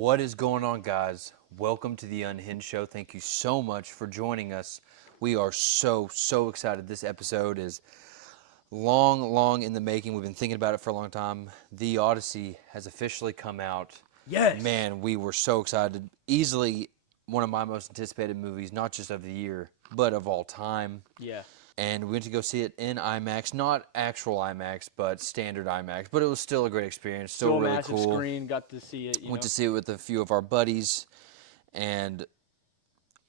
What is going on, guys? Welcome to the Unhinged Show. Thank you so much for joining us. We are so excited. This episode is long in the making. We've been thinking about it for a long time. The Odyssey has officially come out. Yes. Man, we were so excited. Easily one of my most anticipated movies, not just of the year, but of all time. Yeah. And we went to go see it in IMAX, not actual IMAX, but standard IMAX. But it was still a great experience, still So really massive cool. screen, got to see it. Went to see it with a few of our buddies, and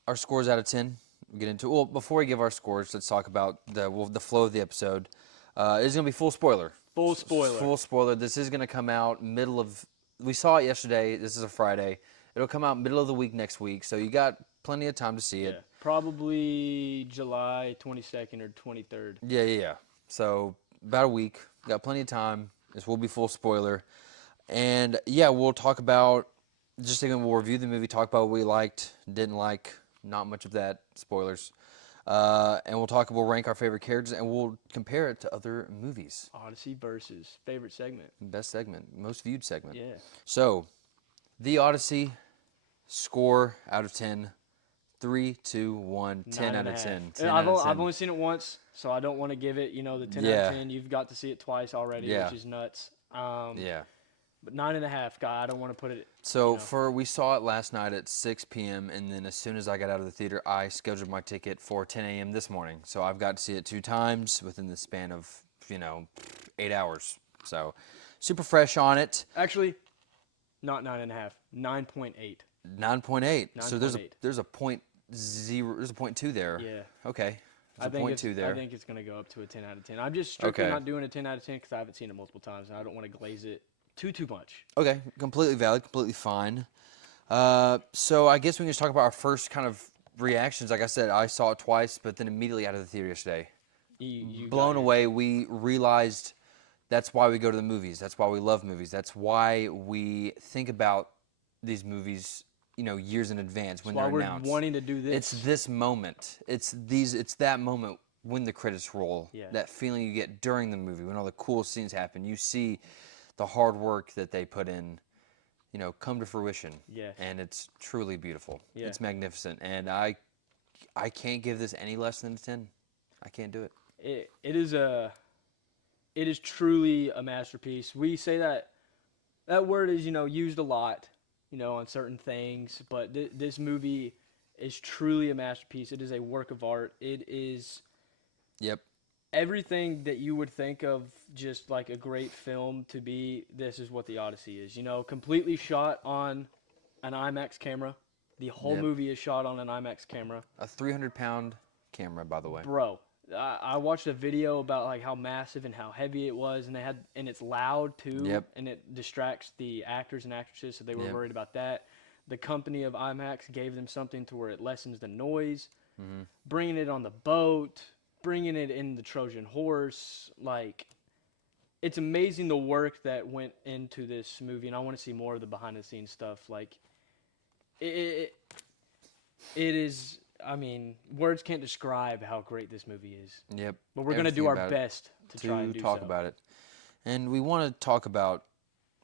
our scores out of 10. We'll get into well, before we give our scores, let's talk about the flow of the episode. It's going to be full spoiler. Full spoiler. Full spoiler. This is going to come out middle of... We saw it yesterday. This is a Friday. It'll come out middle of the week next week, so you got plenty of time to see it. Probably July 22nd or 23rd. Yeah. So about a week. Got plenty of time. This will be full spoiler. And yeah, we'll talk about, just again, we'll review the movie, talk about what we liked, didn't like, not much of that, spoilers. And we'll rank our favorite characters, and we'll compare it to other movies. Odyssey versus favorite segment. Best segment, most viewed segment. Yeah. So, The Odyssey, score out of 10, 3, 2, 1, 10 out of 10. 10 I've out of 10. only seen it once, so I don't want to give it, the 10 out of 10. You've got to see it twice already, which is nuts. Yeah. But 9.5, God, I don't want to put it. So we saw it last night at 6 p.m. and then as soon as I got out of the theater, I scheduled my ticket for 10 a.m. this morning. So I've got to see it 2 times within the span of 8 hours. So super fresh on it. Actually, not 9.5, 9.8. 9.8. So there's a 9.8. there's a point zero. There's a 0.2 there. Yeah. Okay. There's a 0.2 there. I think it's going to go up to a 10 out of 10. I'm just strictly Okay. not doing a 10 out of 10 because I haven't seen it multiple times, and I don't want to glaze it too much. Okay, completely valid, completely fine. So I guess we can just talk about our first kind of reactions. Like I said, I saw it twice, but then immediately out of the theater yesterday. You Blown away. We realized that's why we go to the movies. That's why we love movies. That's why we think about these movies, years in advance when they're announced. Why we're wanting to do this. It's this moment. It's that moment when the credits roll. Yeah. That feeling you get during the movie when all the cool scenes happen. You see the hard work that they put in, come to fruition. Yes. And it's truly beautiful. Yeah. It's magnificent. And I can't give this any less than a 10. I can't do it. It is truly a masterpiece. We say that word is, used a lot, on certain things, but this movie is truly a masterpiece. It is a work of art. It is Yep. everything that you would think of just like a great film to be. This is what the Odyssey is, completely shot on an IMAX camera. The whole movie is shot on an IMAX camera. A 300-pound camera, by the way. Bro, I watched a video about like how massive and how heavy it was, and it's loud too. Yep. And it distracts the actors and actresses, so they were Yep. worried about that. The company of IMAX gave them something to where it lessens the noise. Mm-hmm. Bringing it on the boat, bringing it in the Trojan horse, like it's amazing the work that went into this movie, and I want to see more of the behind the scenes stuff. Like it is. I mean, words can't describe how great this movie is. Yep. But we're going to do our best to try and do talk so. about it. And we want to talk about,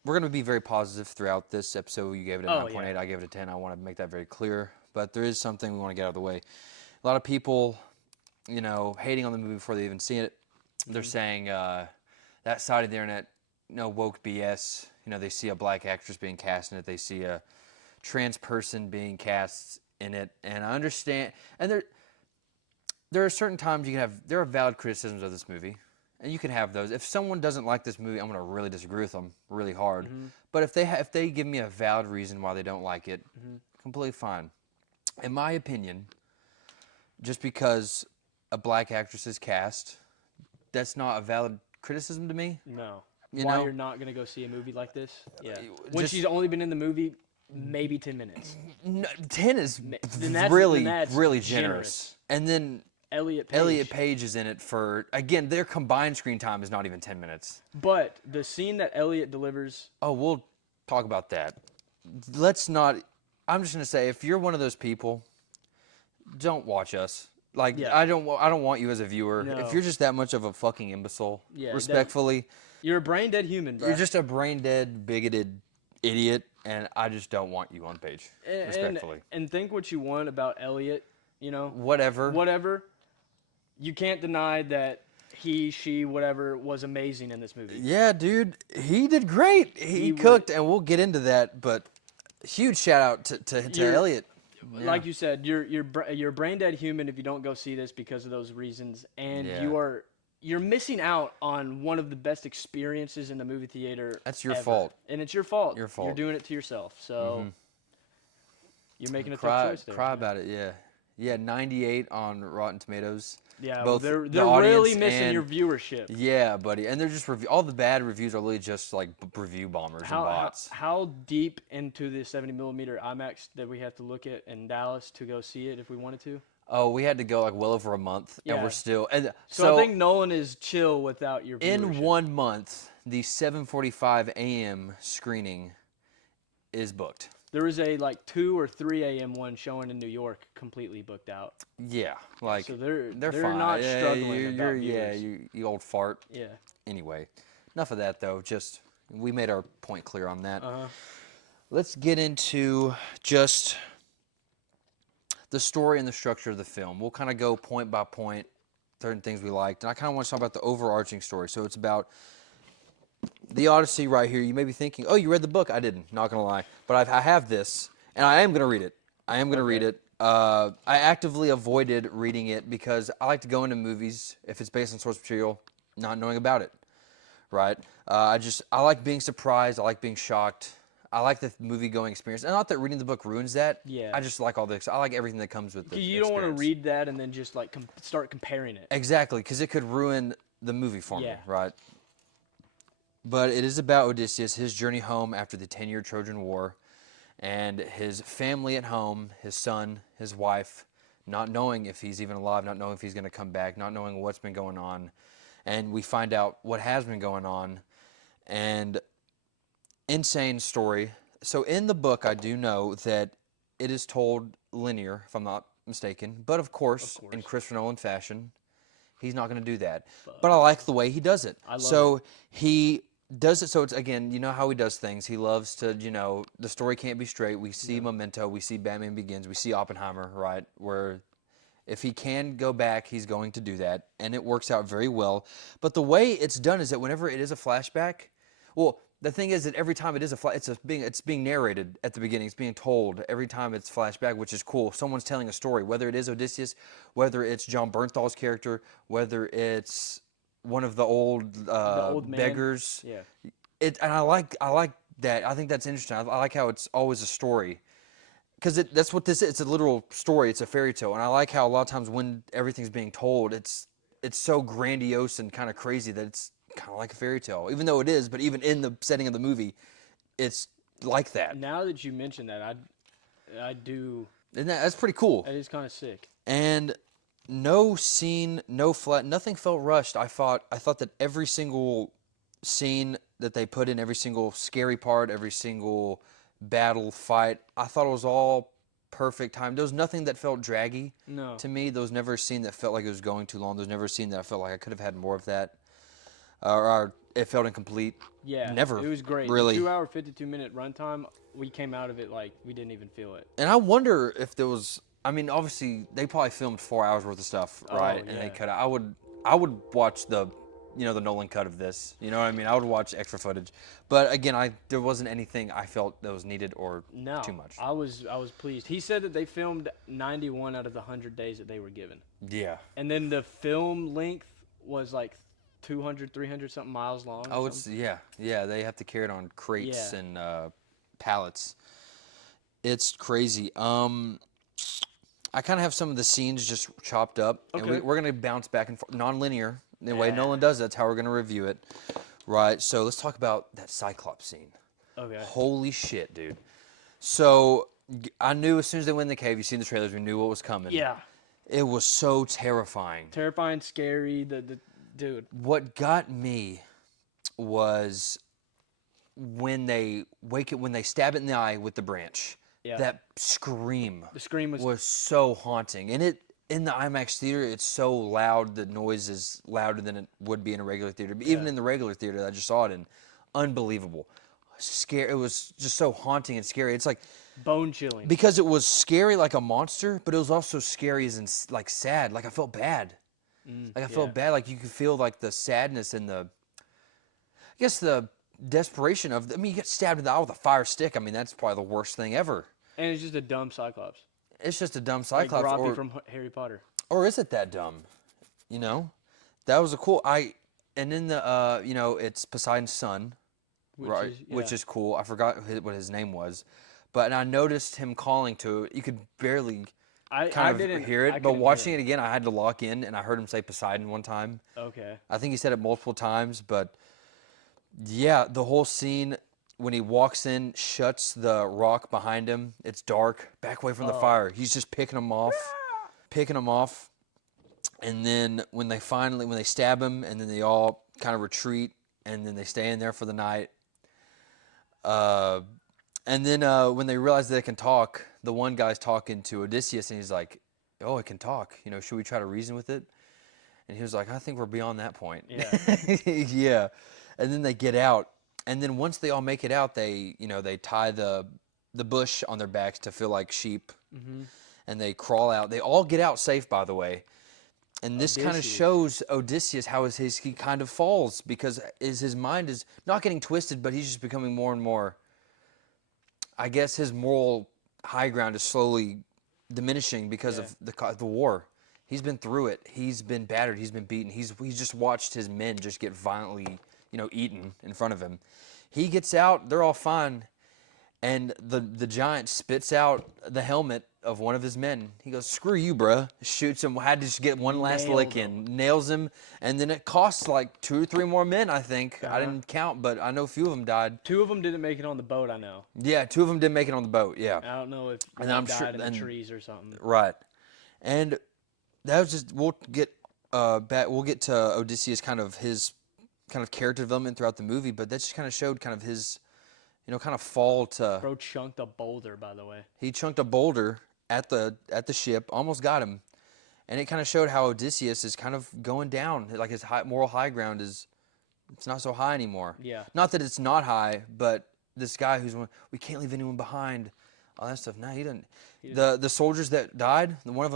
we're going to be very positive throughout this episode. You gave it a 9.8, yeah. I gave it a 10. I want to make that very clear. But there is something we want to get out of the way. A lot of people, hating on the movie before they even see it. They're saying that side of the internet, woke BS. They see a black actress being cast in it. They see a trans person being cast in it, and I understand. And there are certain times there are valid criticisms of this movie, and you can have those. If someone doesn't like this movie, I'm going to really disagree with them really hard. Mm-hmm. But if they give me a valid reason why they don't like it, completely fine. In my opinion, just because a black actress is cast, that's not a valid criticism to me. No. You Why know? you're not going to go see a movie like this? Yeah. When Just- she's only been in the movie maybe 10 minutes. No, 10 is Then that's really generous. generous. And then Elliot Page. Elliot Page is in it for, again, their combined screen time is not even 10 minutes. But the scene that Elliot delivers. Oh, we'll talk about that. I'm just going to say, if you're one of those people, don't watch us. Like, Yeah. I don't want you as a viewer. No. If you're just that much of a fucking imbecile, Yeah, respectfully, You're a brain dead human, bro. you're just a brain dead, bigoted idiot, and I just don't want you on the page, respectfully. And think what you want about Elliot, you know, Whatever. whatever. You can't deny that he, she, whatever was amazing in this movie. Yeah, dude, he did great. He cooked, and we'll get into that, but huge shout out to Elliot. Like you said, you're a brain dead human if you don't go see this because of those reasons, and Yeah. you're missing out on one of the best experiences in the movie theater. That's your ever. fault. And it's your fault. Your fault. You're doing it to yourself. So you're making a Cry, tough choice there. cry about it, yeah. Yeah, 98 on Rotten Tomatoes. Yeah, Both they're the really audience missing and- your viewership. Yeah, buddy, and they're just all the bad reviews are really just like review bombers and bots. How deep into the 70mm IMAX that we have to look at in Dallas to go see it if we wanted to? Oh, we had to go like well over a month, and Yeah. we're still. And So I think Nolan is chill without your viewership. in 1 month, the 7:45 a.m. screening is booked. There was a like 2 or 3 a.m. one showing in New York, completely booked out. Yeah, like So they're fine. not Yeah, struggling about yeah, viewers. you old fart. Yeah. Anyway, enough of that though. Just we made our point clear on that. Uh-huh. Let's get into just the story and the structure of the film. We'll kind of go point by point, certain things we liked, and I kind of want to talk about the overarching story. So it's about the Odyssey right here. You may be thinking, oh, you read the book. I didn't, not going to lie. But I have this, and I am going to read it. I am going to read it. I actively avoided reading it because I like to go into movies, if it's based on source material, not knowing about it, right? I like being surprised. I like being shocked. I like the movie-going experience. And not that reading the book ruins that. Yeah. I just like I like everything that comes with it. You don't want to read that and then just like start comparing it. Exactly, because it could ruin the movie for me, Yeah. right? But it is about Odysseus, his journey home after the 10-year Trojan War, and his family at home, his son, his wife, not knowing if he's even alive, not knowing if he's going to come back, not knowing what's been going on. And we find out what has been going on. And insane story. So in the book, I do know that it is told linear, if I'm not mistaken. But of course. In Christopher Nolan fashion, he's not going to do that. But I like the way he does it. I love so he does it. So it's, again, you know how he does things. He loves to, the story can't be straight. We see Memento. We see Batman Begins. We see Oppenheimer, right? Where if he can go back, he's going to do that. And it works out very well. But the way it's done is that whenever it is a flashback, well, the thing is that every time it is it's being narrated at the beginning. It's being told every time it's flashback, which is cool. Someone's telling a story, whether it is Odysseus, whether it's John Bernthal's character, whether it's one of the old man. beggars. Yeah. And I like that. I think that's interesting. I like how it's always a story, because that's what this is. It's a literal story. It's a fairy tale, and I like how a lot of times when everything's being told, it's so grandiose and kind of crazy that it's kind of like a fairy tale, even though it is. But even in the setting of the movie, it's like that. Now that you mention that, I do. And that's pretty cool. That is kind of sick. And no scene, no flat, nothing felt rushed. I thought that every single scene that they put in, every single scary part, every single battle fight, I thought it was all perfect time. There was nothing that felt draggy to me. There was never a scene that felt like it was going too long. There was never a scene that I felt like I could have had more of that. Or it felt incomplete. Yeah, Never. It was great. Really. The 2-hour, 52-minute runtime, we came out of it like we didn't even feel it. And I wonder if there was. I mean, obviously they probably filmed 4 hours worth of stuff, right? And they cut out. I would watch the Nolan cut of this. You know what I mean? I would watch extra footage. But again, there wasn't anything I felt that was needed or too much. I was pleased. He said that they filmed 91 out of the 100 days that they were given. Yeah. And then the film length was like 200, 300 something miles long. Oh, it's yeah. They have to carry it on crates and pallets. It's crazy. I kind of have some of the scenes just chopped up, and we're gonna bounce back and forth, non-linear. The way Nolan does, that's how we're gonna review it, right? So let's talk about that Cyclops scene. Okay. Holy shit, dude! So I knew as soon as they went in the cave. You seen the trailers, we knew what was coming. Yeah. It was so terrifying. Terrifying, scary. The dude. What got me was when they stab it in the eye with the branch. Yeah. That scream. The scream was so haunting, and it in the IMAX theater, it's so loud. The noise is louder than it would be in a regular theater. But even in the regular theater that I just saw it in, unbelievable. scary. It was just so haunting and scary. It's like Bone chilling. because it was scary like a monster, but it was also scary as in like sad. Like I felt bad. Like I felt bad. Like you could feel like the sadness and I guess the desperation of. I mean, you get stabbed in the eye with a fire stick. I mean, that's probably the worst thing ever. And it's just a dumb Cyclops. It's just a dumb Like Cyclops, Robbie from Harry Potter. or is it that dumb? You know, that was a cool. And then it's Poseidon's son, right? Which is cool. I forgot what his name was, but I noticed him calling to it. You could barely I didn't hear it, but couldn't watching hear it again, I had to lock in, and I heard him say Poseidon one time. Okay. I think he said it multiple times, but yeah, the whole scene when he walks in, shuts the rock behind him. It's dark, back away from the fire. He's just picking them off. And then when they stab him, and then they all kind of retreat, and then they stay in there for the night. And then when they realize they can talk, the one guy's talking to Odysseus, and he's like, "Oh, it can talk. Should we try to reason with it?" And he was like, "I think we're beyond that point." Yeah. Yeah. And then they get out, and then once they all make it out, they tie the bush on their backs to feel like sheep, and they crawl out. They all get out safe, by the way. And this kind of shows Odysseus how he kind of falls because his mind is not getting twisted, but he's just becoming more and more. I guess his moral high ground is slowly diminishing because of the war. He's been through it. He's been battered. He's been beaten. He's just watched his men just get violently, eaten in front of him. He gets out. They're all fine. And the giant spits out the helmet of one of his men. He goes, "Screw you, bruh." Shoots him. Had to just get one last lick in. Nails him. And then it costs like 2 or 3 more men, I think. I didn't count, but I know a few of them died. 2 of them didn't make it on the boat, I know. Yeah, 2 of them didn't make it on the boat, yeah. I don't know if And one I'm died sure, in the trees or something. Right. And that was just, we'll get to Odysseus, kind of his kind of character development throughout the movie, but that just kind of showed kind of his, kind of fall to. Bro chunked a boulder, by the way. He chunked a boulder at the ship, almost got him, and it kind of showed how Odysseus is kind of going down. Like his moral high ground it's not so high anymore. Yeah. Not that it's not high, but this guy we can't leave anyone behind, all that stuff. No, he didn't. The soldiers that died, one of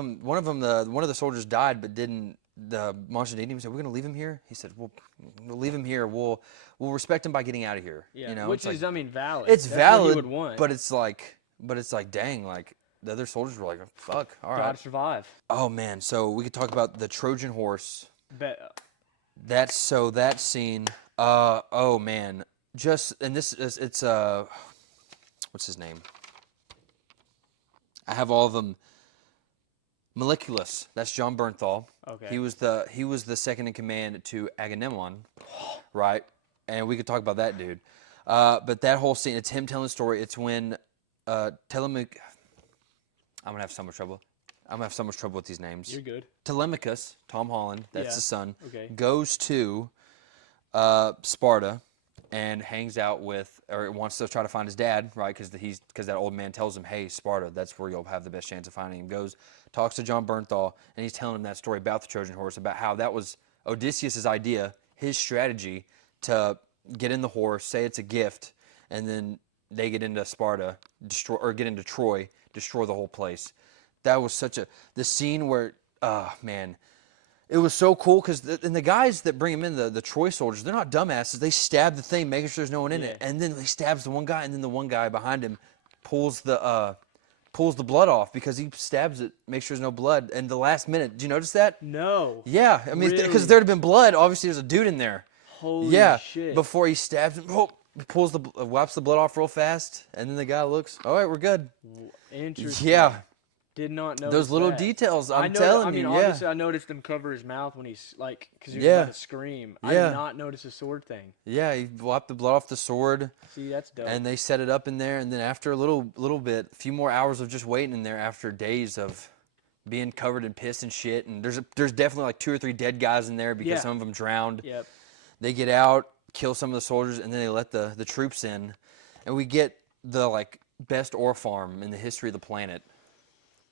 the soldiers died, but didn't. The monster didn't even say, "We're gonna leave him here." He said, "We'll leave him here. We'll respect him by getting out of here." Yeah. Which is, valid. It's That's valid, what you would want. but it's like, dang, like the other soldiers were like, "Fuck, all right." Gotta survive. Oh man, so we could talk about the Trojan horse. Bet. That scene. Oh man, it's what's his name? I have all of them. Moleculus. That's John Bernthal. Okay. He was the second in command to Agamemnon, right? And we could talk about that dude. But that whole scene, it's him telling the story. It's when Telemachus. I'm gonna have so much trouble. With these names. You're good. Telemachus, Tom Holland, that's the son, Okay. goes to Sparta and hangs out with, or wants to try to find his dad, right? Because that old man tells him, "Hey, Sparta, that's where you'll have the best chance of finding him." Goes, talks to John Bernthal, and he's telling him that story about the Trojan horse, about how that was Odysseus' idea, his strategy to get in the horse, say it's a gift, and then they get into Sparta, get into Troy, destroy the whole place. That was the scene where, man, it was so cool because the guys that bring him in, the Troy soldiers, they're not dumbasses. They stab the thing, making sure there's no one in it, and then he stabs the one guy, and then the one guy behind him pulls the blood off because he stabs it, makes sure there's no blood. And the last minute, did you notice that? No. Yeah, I mean, because Really? if there'd have been blood, obviously there's a dude in there. Holy shit. Before he stabs him, he wipes the blood off real fast, and then the guy looks, "All right, we're good." Interesting. Yeah. Did not know Those little details, I'm telling you, obviously I noticed him cover his mouth when he's like, because he was about to scream. I Yeah. did not notice the sword thing. Yeah, he wiped the blood off the sword. See, that's dope. And they set it up in there, and then after a little bit, a few more hours of just waiting in there, after days of being covered in piss and shit, and there's definitely like 2 or 3 dead guys in there because some of them drowned. Yep. They get out, kill some of the soldiers, and then they let the troops in, and we get the like best ore farm in the history of the planet.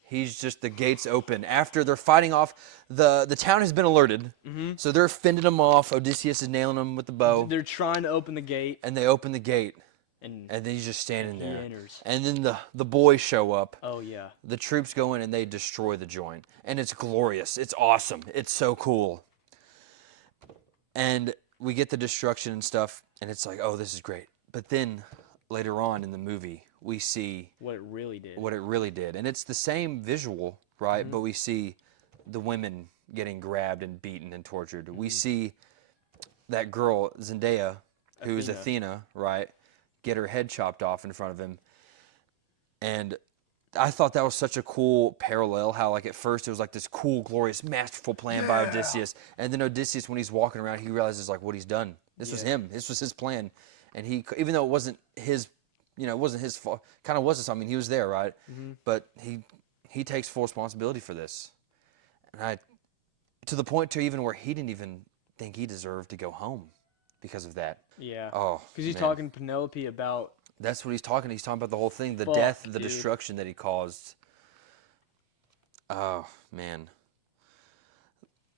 He's just, the gates open after they're fighting off. The town has been alerted, so they're fending them off. Odysseus is nailing them with the bow. They're trying to open the gate. And they open the gate. and then he's just standing he there. enters. And then the boys show up. Oh yeah. The troops go in and they destroy the joint. And it's glorious. It's awesome. It's so cool. And we get the destruction and stuff, and it's like, oh, this is great. But then later on in the movie, we see What it really did. what it really did. And it's the same visual, right? But we see the women getting grabbed and beaten and tortured. We see that girl, Zendaya, who is Athena, right, get her head chopped off in front of him. And I thought that was such a cool parallel, how like at first it was like this cool, glorious, masterful plan by Odysseus. And then Odysseus, when he's walking around, he realizes like what he's done. This was him. This was his plan. And he, even though it wasn't his, it wasn't his fault, kind of wasn't. I mean, he was there, right? But he takes full responsibility for this. And to the point to even where he didn't even think he deserved to go home because of that. Yeah. Oh, Because he's man. talking to Penelope about. That's what he's talking. He's talking about the whole thing, the Fuck, death, the dude. destruction that he caused. Oh man.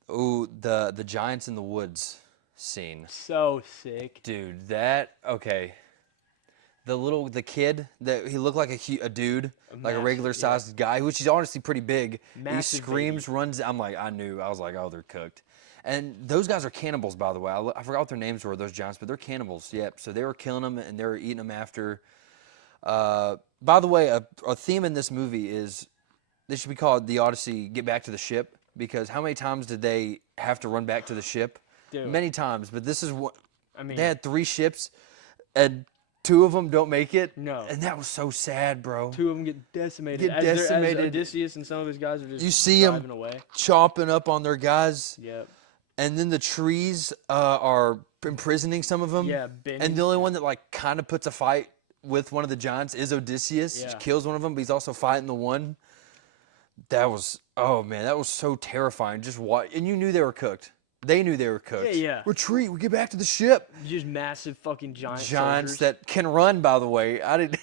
Oh, the giants in the woods scene, So sick. dude. That okay. The kid that he looked like a dude, like a massive, regular sized guy, which is honestly pretty big. Massive he screams, runs. I'm like, I was like, oh, they're cooked. And those guys are cannibals, by the way. I forgot what their names were, those giants, but they're cannibals. Yep. So they were killing them and they were eating them after. By the way, a theme in this movie is this should be called the Odyssey. Get back to the ship, because how many times did they have to run back to the ship? Dude. Many times. But this is what I mean, they had 3 ships, and 2 of them don't make it. No. And that was so sad, bro. 2 of them get decimated. Get As decimated. Odysseus and some of his guys are just You see 'em driving away. Chopping up on their guys. Yep. And then the trees are imprisoning some of them. Yeah, bending. And the only one that like kind of puts a fight with one of the giants is Odysseus. Yeah. He kills one of them, but he's also fighting the one. That was, oh man, that was so terrifying. Just watch, and you knew they were cooked. They knew they were cooked. Yeah. Retreat. We get back to the ship. Just massive fucking giants Giants that can run. By the way, I didn't.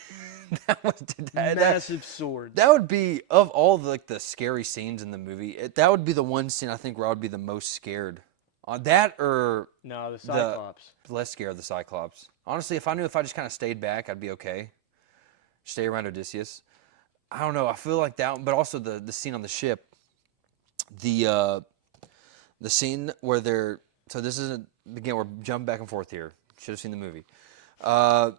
massive swords. That would be, of all the scary scenes in the movie, that would be the one scene I think where I would be the most scared. On that, or No, the Cyclops. less scared of the Cyclops. Honestly, if I just kind of stayed back, I'd be okay. Stay around Odysseus. I don't know. I feel like that, but also the scene on the ship. The scene where they're, so this isn't, again, we're jumping back and forth here. Should have seen the movie.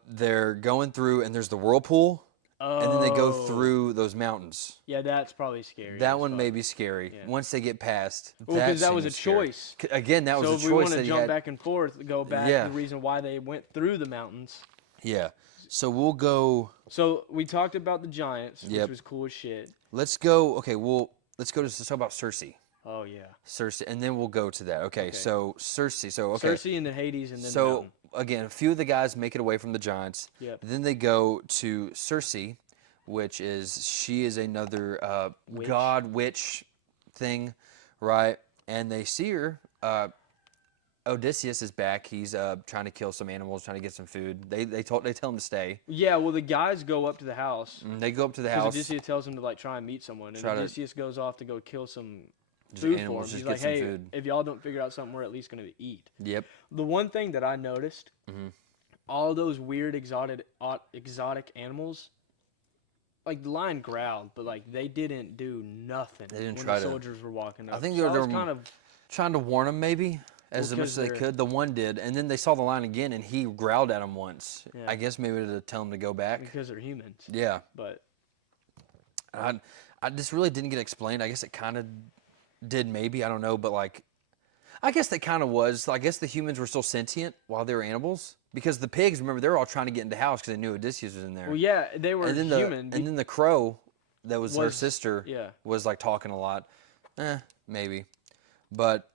They're going through, and there's the whirlpool, and then they go through those mountains. Yeah, that's probably scary. That one may be scary. Yeah. Once they get past. Well, because that scene was a scary. choice. Again, that was So a if we choice want that to he jump had. back and forth, go back Yeah. to the reason why they went through the mountains. Yeah. So we'll go. So we talked about the giants, Yep. which was cool as shit. Let's go. Okay. Let's go to talk about Cersei. Oh yeah. Cersei, and then we'll go to that. Okay. So Cersei. So okay. Cersei and then Hades and then the So mountain. again, a few of the guys make it away from the giants. Yep. Then they go to Cersei, which is she is another god witch thing, right? And they see her. Odysseus is back. He's trying to kill some animals, trying to get some food. They tell him to stay. Yeah, well the guys go up to the house. They go up to the Because house. Odysseus tells him to like try and meet someone, and Try to- Odysseus goes off to go kill some Just food for him. animals, He's just like, get some hey, food. if y'all don't figure out something, we're at least gonna eat. Yep. The one thing that I noticed, Mhm. all those weird exotic animals, like the lion growled, but like they didn't do nothing. They didn't when try the to- soldiers were walking up. I think So they I were was kind of trying to warn him maybe as much as 'cause they they're- could. The one did, and then they saw the lion again, and he growled at him once. Yeah. I guess maybe to tell him to go back. because they're humans. Yeah. But I just really didn't get explained. I guess it kind of did maybe. I don't know, but like, I guess that kind of was. I guess the humans were still sentient while they were animals, because the pigs, remember, they were all trying to get into the house because they knew Odysseus was in there. well, yeah, they were and then human. and then the crow, that was her Was- sister, yeah. was like talking a lot. Maybe, but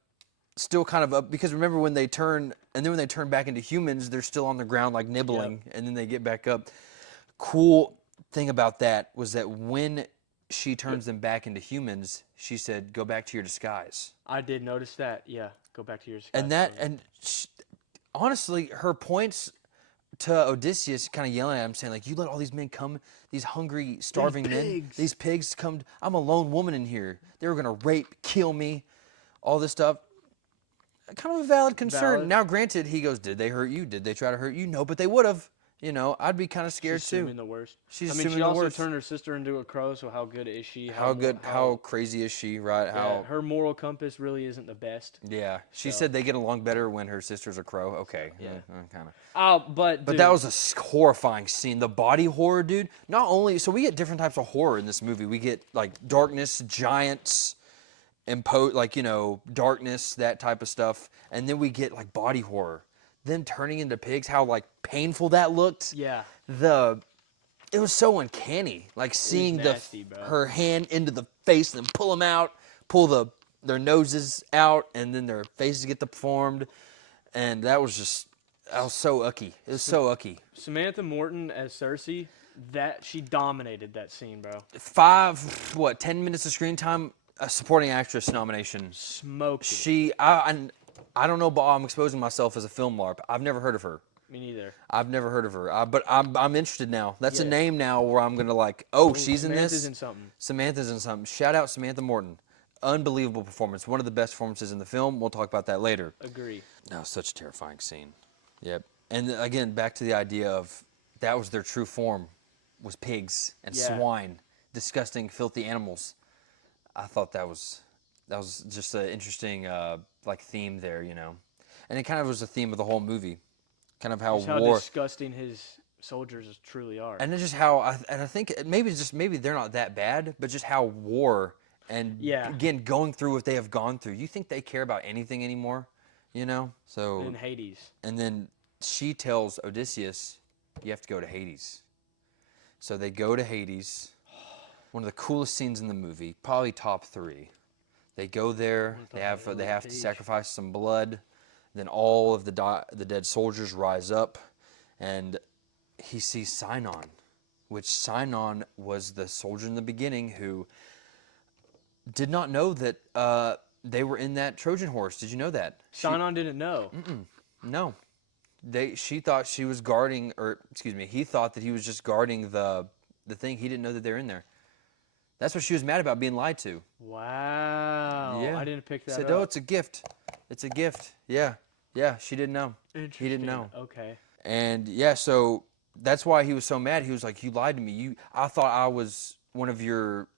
still kind of up, because remember when they turn, and then when they turn back into humans, they're still on the ground like nibbling, and then they get back up. Cool thing about that was that when she turns them back into humans, she said, "Go back to your disguise." I did notice that. Yeah, go back to your disguise. And that, and honestly, her points to Odysseus, kind of yelling at him, saying like, "You let all these men come, these hungry, starving men, pigs. these pigs come. I'm a lone woman in here. They were gonna rape, kill me, all this stuff." Kind of a valid concern. Valid. Now, granted, he goes, "Did they hurt you? Did they try to hurt you? No, but they would have. You know, I'd be kind of scared She's too. assuming the worst. She's I mean, assuming she the also worst. turned her sister into a crow, so how good is she? How good, how crazy is she, right? Yeah, How, her moral compass really isn't the best. yeah. She So. said they get along better when her sister's a crow. Okay, Yeah. kind of. But But dude, that was a horrifying scene. The body horror, dude. Not only, so we get different types of horror in this movie. We get like darkness, giants, like, you know, darkness, that type of stuff. And then we get like body horror. Them turning into pigs, how like painful that looked. yeah, It was so uncanny, like seeing nasty, bro. her hand into the face and then pull them out, their noses out, and then their faces get deformed, and that was so ucky. It was so ucky. Samantha Morton as Cersei, she dominated that scene, bro. 10 minutes of screen time, a supporting actress nomination. Smoked it. I don't know, but I'm exposing myself as a film LARP. I've never heard of her. Me neither. I've never heard of her, but I'm interested now. That's a Yes. name now where I'm gonna like, she's in this. Samantha's in something. Samantha's in something. Shout out Samantha Morton. Unbelievable performance. One of the best performances in the film. We'll talk about that later. Agree. No, such a terrifying scene. Yep. And again, back to the idea of that was their true form, was pigs and swine, disgusting, filthy animals. I thought that was just an interesting like theme there, you know, and it kind of was the theme of the whole movie, kind of how Just how war. disgusting his soldiers truly are. And it's just how I think maybe they're not that bad, but just how war and again going through what they have gone through. You think they care about anything anymore, you know? So in Hades. And then she tells Odysseus, "You have to go to Hades." So they go to Hades. One of the coolest scenes in the movie, probably top 3. They go there. They have to sacrifice some blood. Then all of the dead soldiers rise up, and he sees Sinon, which Sinon was the soldier in the beginning who did not know that they were in that Trojan horse. Did you know that? Sinon didn't know. No. She thought she was guarding, or excuse me, he thought that he was just guarding the thing. He didn't know that they were in there. That's what she was mad about, being lied to. Wow. Yeah. I didn't pick that Said, up. "Oh, it's a gift. It's a gift." Yeah. Yeah, she didn't know. He didn't know. Okay. And yeah, so that's why he was so mad. He was like, "You lied to me. I thought I was one of your,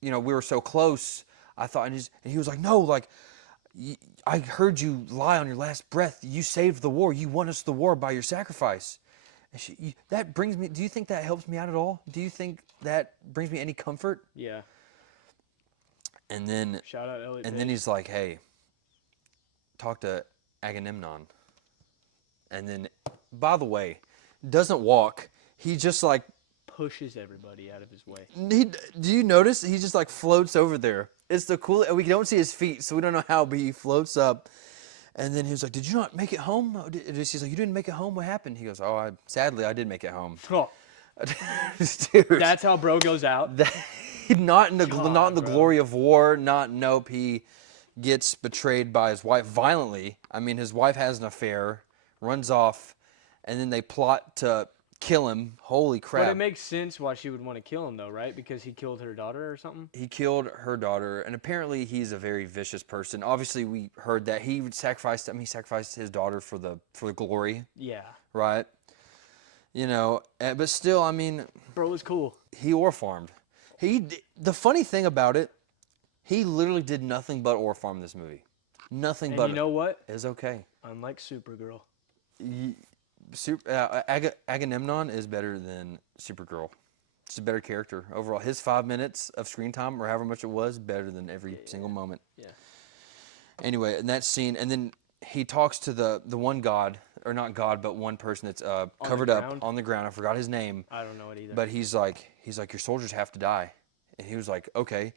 you know, we were so close. I thought," and he was like, "No, like, I heard you lie on your last breath. You saved the war. You won us the war by your sacrifice." And that brings me, do you think that helps me out at all? Do you think that brings me any comfort? Yeah. And then, Shout out Elliot. and then he's like, "Hey, talk to Agamemnon." And then, by the way, doesn't walk. He just like pushes everybody out of his way. do you notice? He just like floats over there. It's the cool. We don't see his feet, so we don't know how, but he floats up. And then he was like, "Did you not make it home?" He's like, "You didn't make it home. What happened?" He goes, "Oh, sadly, I did make it home." Oh, Dude, that's how bro goes out. not in the God, bro. glory of war. Nope. He gets betrayed by his wife violently. I mean, his wife has an affair, runs off, and then they plot to kill him. Holy crap! But it makes sense why she would want to kill him, though, right? Because he killed her daughter or something. He killed her daughter, and apparently he's a very vicious person. Obviously, we heard that he sacrificed his daughter for the glory, Yeah. right? You know, but still, I mean, Bro was cool. he farmed. The funny thing about it, he literally did nothing but farm this movie. Nothing And but. you know what? Is okay. Unlike Supergirl. Agamemnon is better than Supergirl. It's a better character overall. His 5 minutes of screen time, or however much it was, better than every single moment. Yeah. Anyway, in that scene, and then he talks to the one god, or not god, but one person that's covered up on the ground. I forgot his name. I don't know it either. But he's like, "Your soldiers have to die," and he was like, "Okay."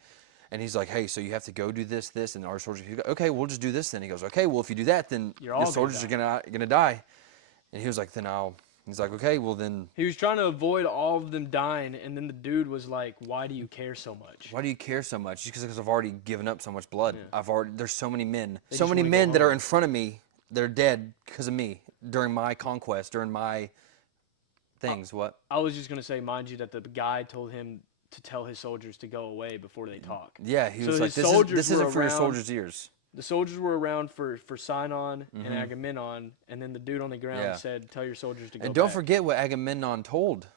And he's like, "Hey, so you have to go do this, and our soldiers." He goes, "Okay, we'll just do this then." He goes, "Okay, well if you do that, then your soldiers are gonna die." And he was like, He's like, "Okay, well then." He was trying to avoid all of them dying, and then the dude was like, "Why do you care so much?" Why do you care so much? Just because I've already given up so much blood. Yeah. There's so many men, They so just many wanna go men that home. are in front of me. They're dead because of me during my conquest, during my things. What? I was just gonna say, mind you, that the guy told him to tell his soldiers to go away before they talk. Yeah, he So was like, his soldiers "This isn't were for your around- soldiers' ears." The soldiers were around for Sinon and Agamemnon, and then the dude on the ground Yeah. said, "Tell your soldiers to go And don't back." forget what Agamemnon told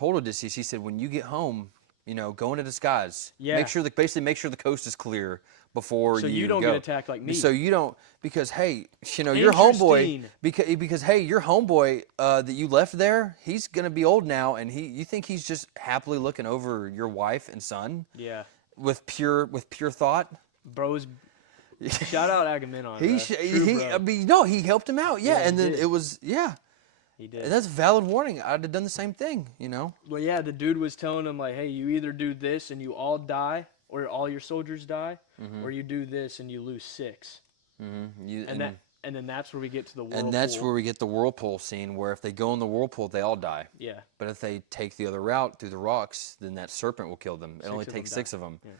Odysseus. He said, when you get home, go into disguise. Yeah. Basically make sure the coast is clear before So you you don't go. get attacked like me. So you don't, because hey, your homeboy, Interesting. because hey, your homeboy that you left there, he's gonna be old now, and you think he's just happily looking over your wife and son Yeah. with pure thought. Bros. Shout out Agamemnon. He True bro. I mean, no, he helped him out. Yeah, Yeah, he and then did. it was He did. and that's a valid warning. I'd have done the same thing. Well, yeah, the dude was telling him like, "Hey, you either do this and you all die, or all your soldiers die, or you do this and you lose 6." Mm-hmm. And then that's where we get to the whirlpool. And that's where we get the whirlpool scene, where if they go in the whirlpool, they all die. Yeah. But if they take the other route through the rocks, then that serpent will kill them. It only takes 6 of them. Yeah.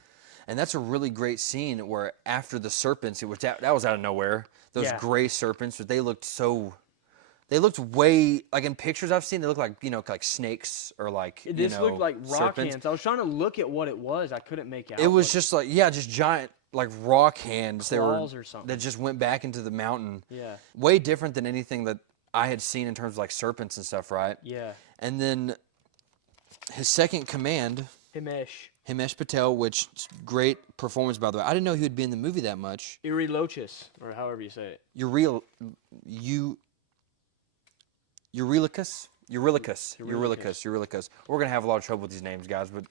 And that's a really great scene where after the serpents, that was out of nowhere. Those gray serpents, they looked way, like in pictures I've seen, they look like, like snakes or like, This looked like rock serpents. hands. I was trying to look at what it was. I couldn't make out. It was just like, just giant, like rock hands. Claws or something. That just went back into the mountain. Yeah. Way different than anything that I had seen in terms of like serpents and stuff, right? Yeah. And then his second command, Himesh Patel, which great performance, by the way. I didn't know he would be in the movie that much. Eurylochus, or however you say it. Eurylochus. We're gonna have a lot of trouble with these names, guys, but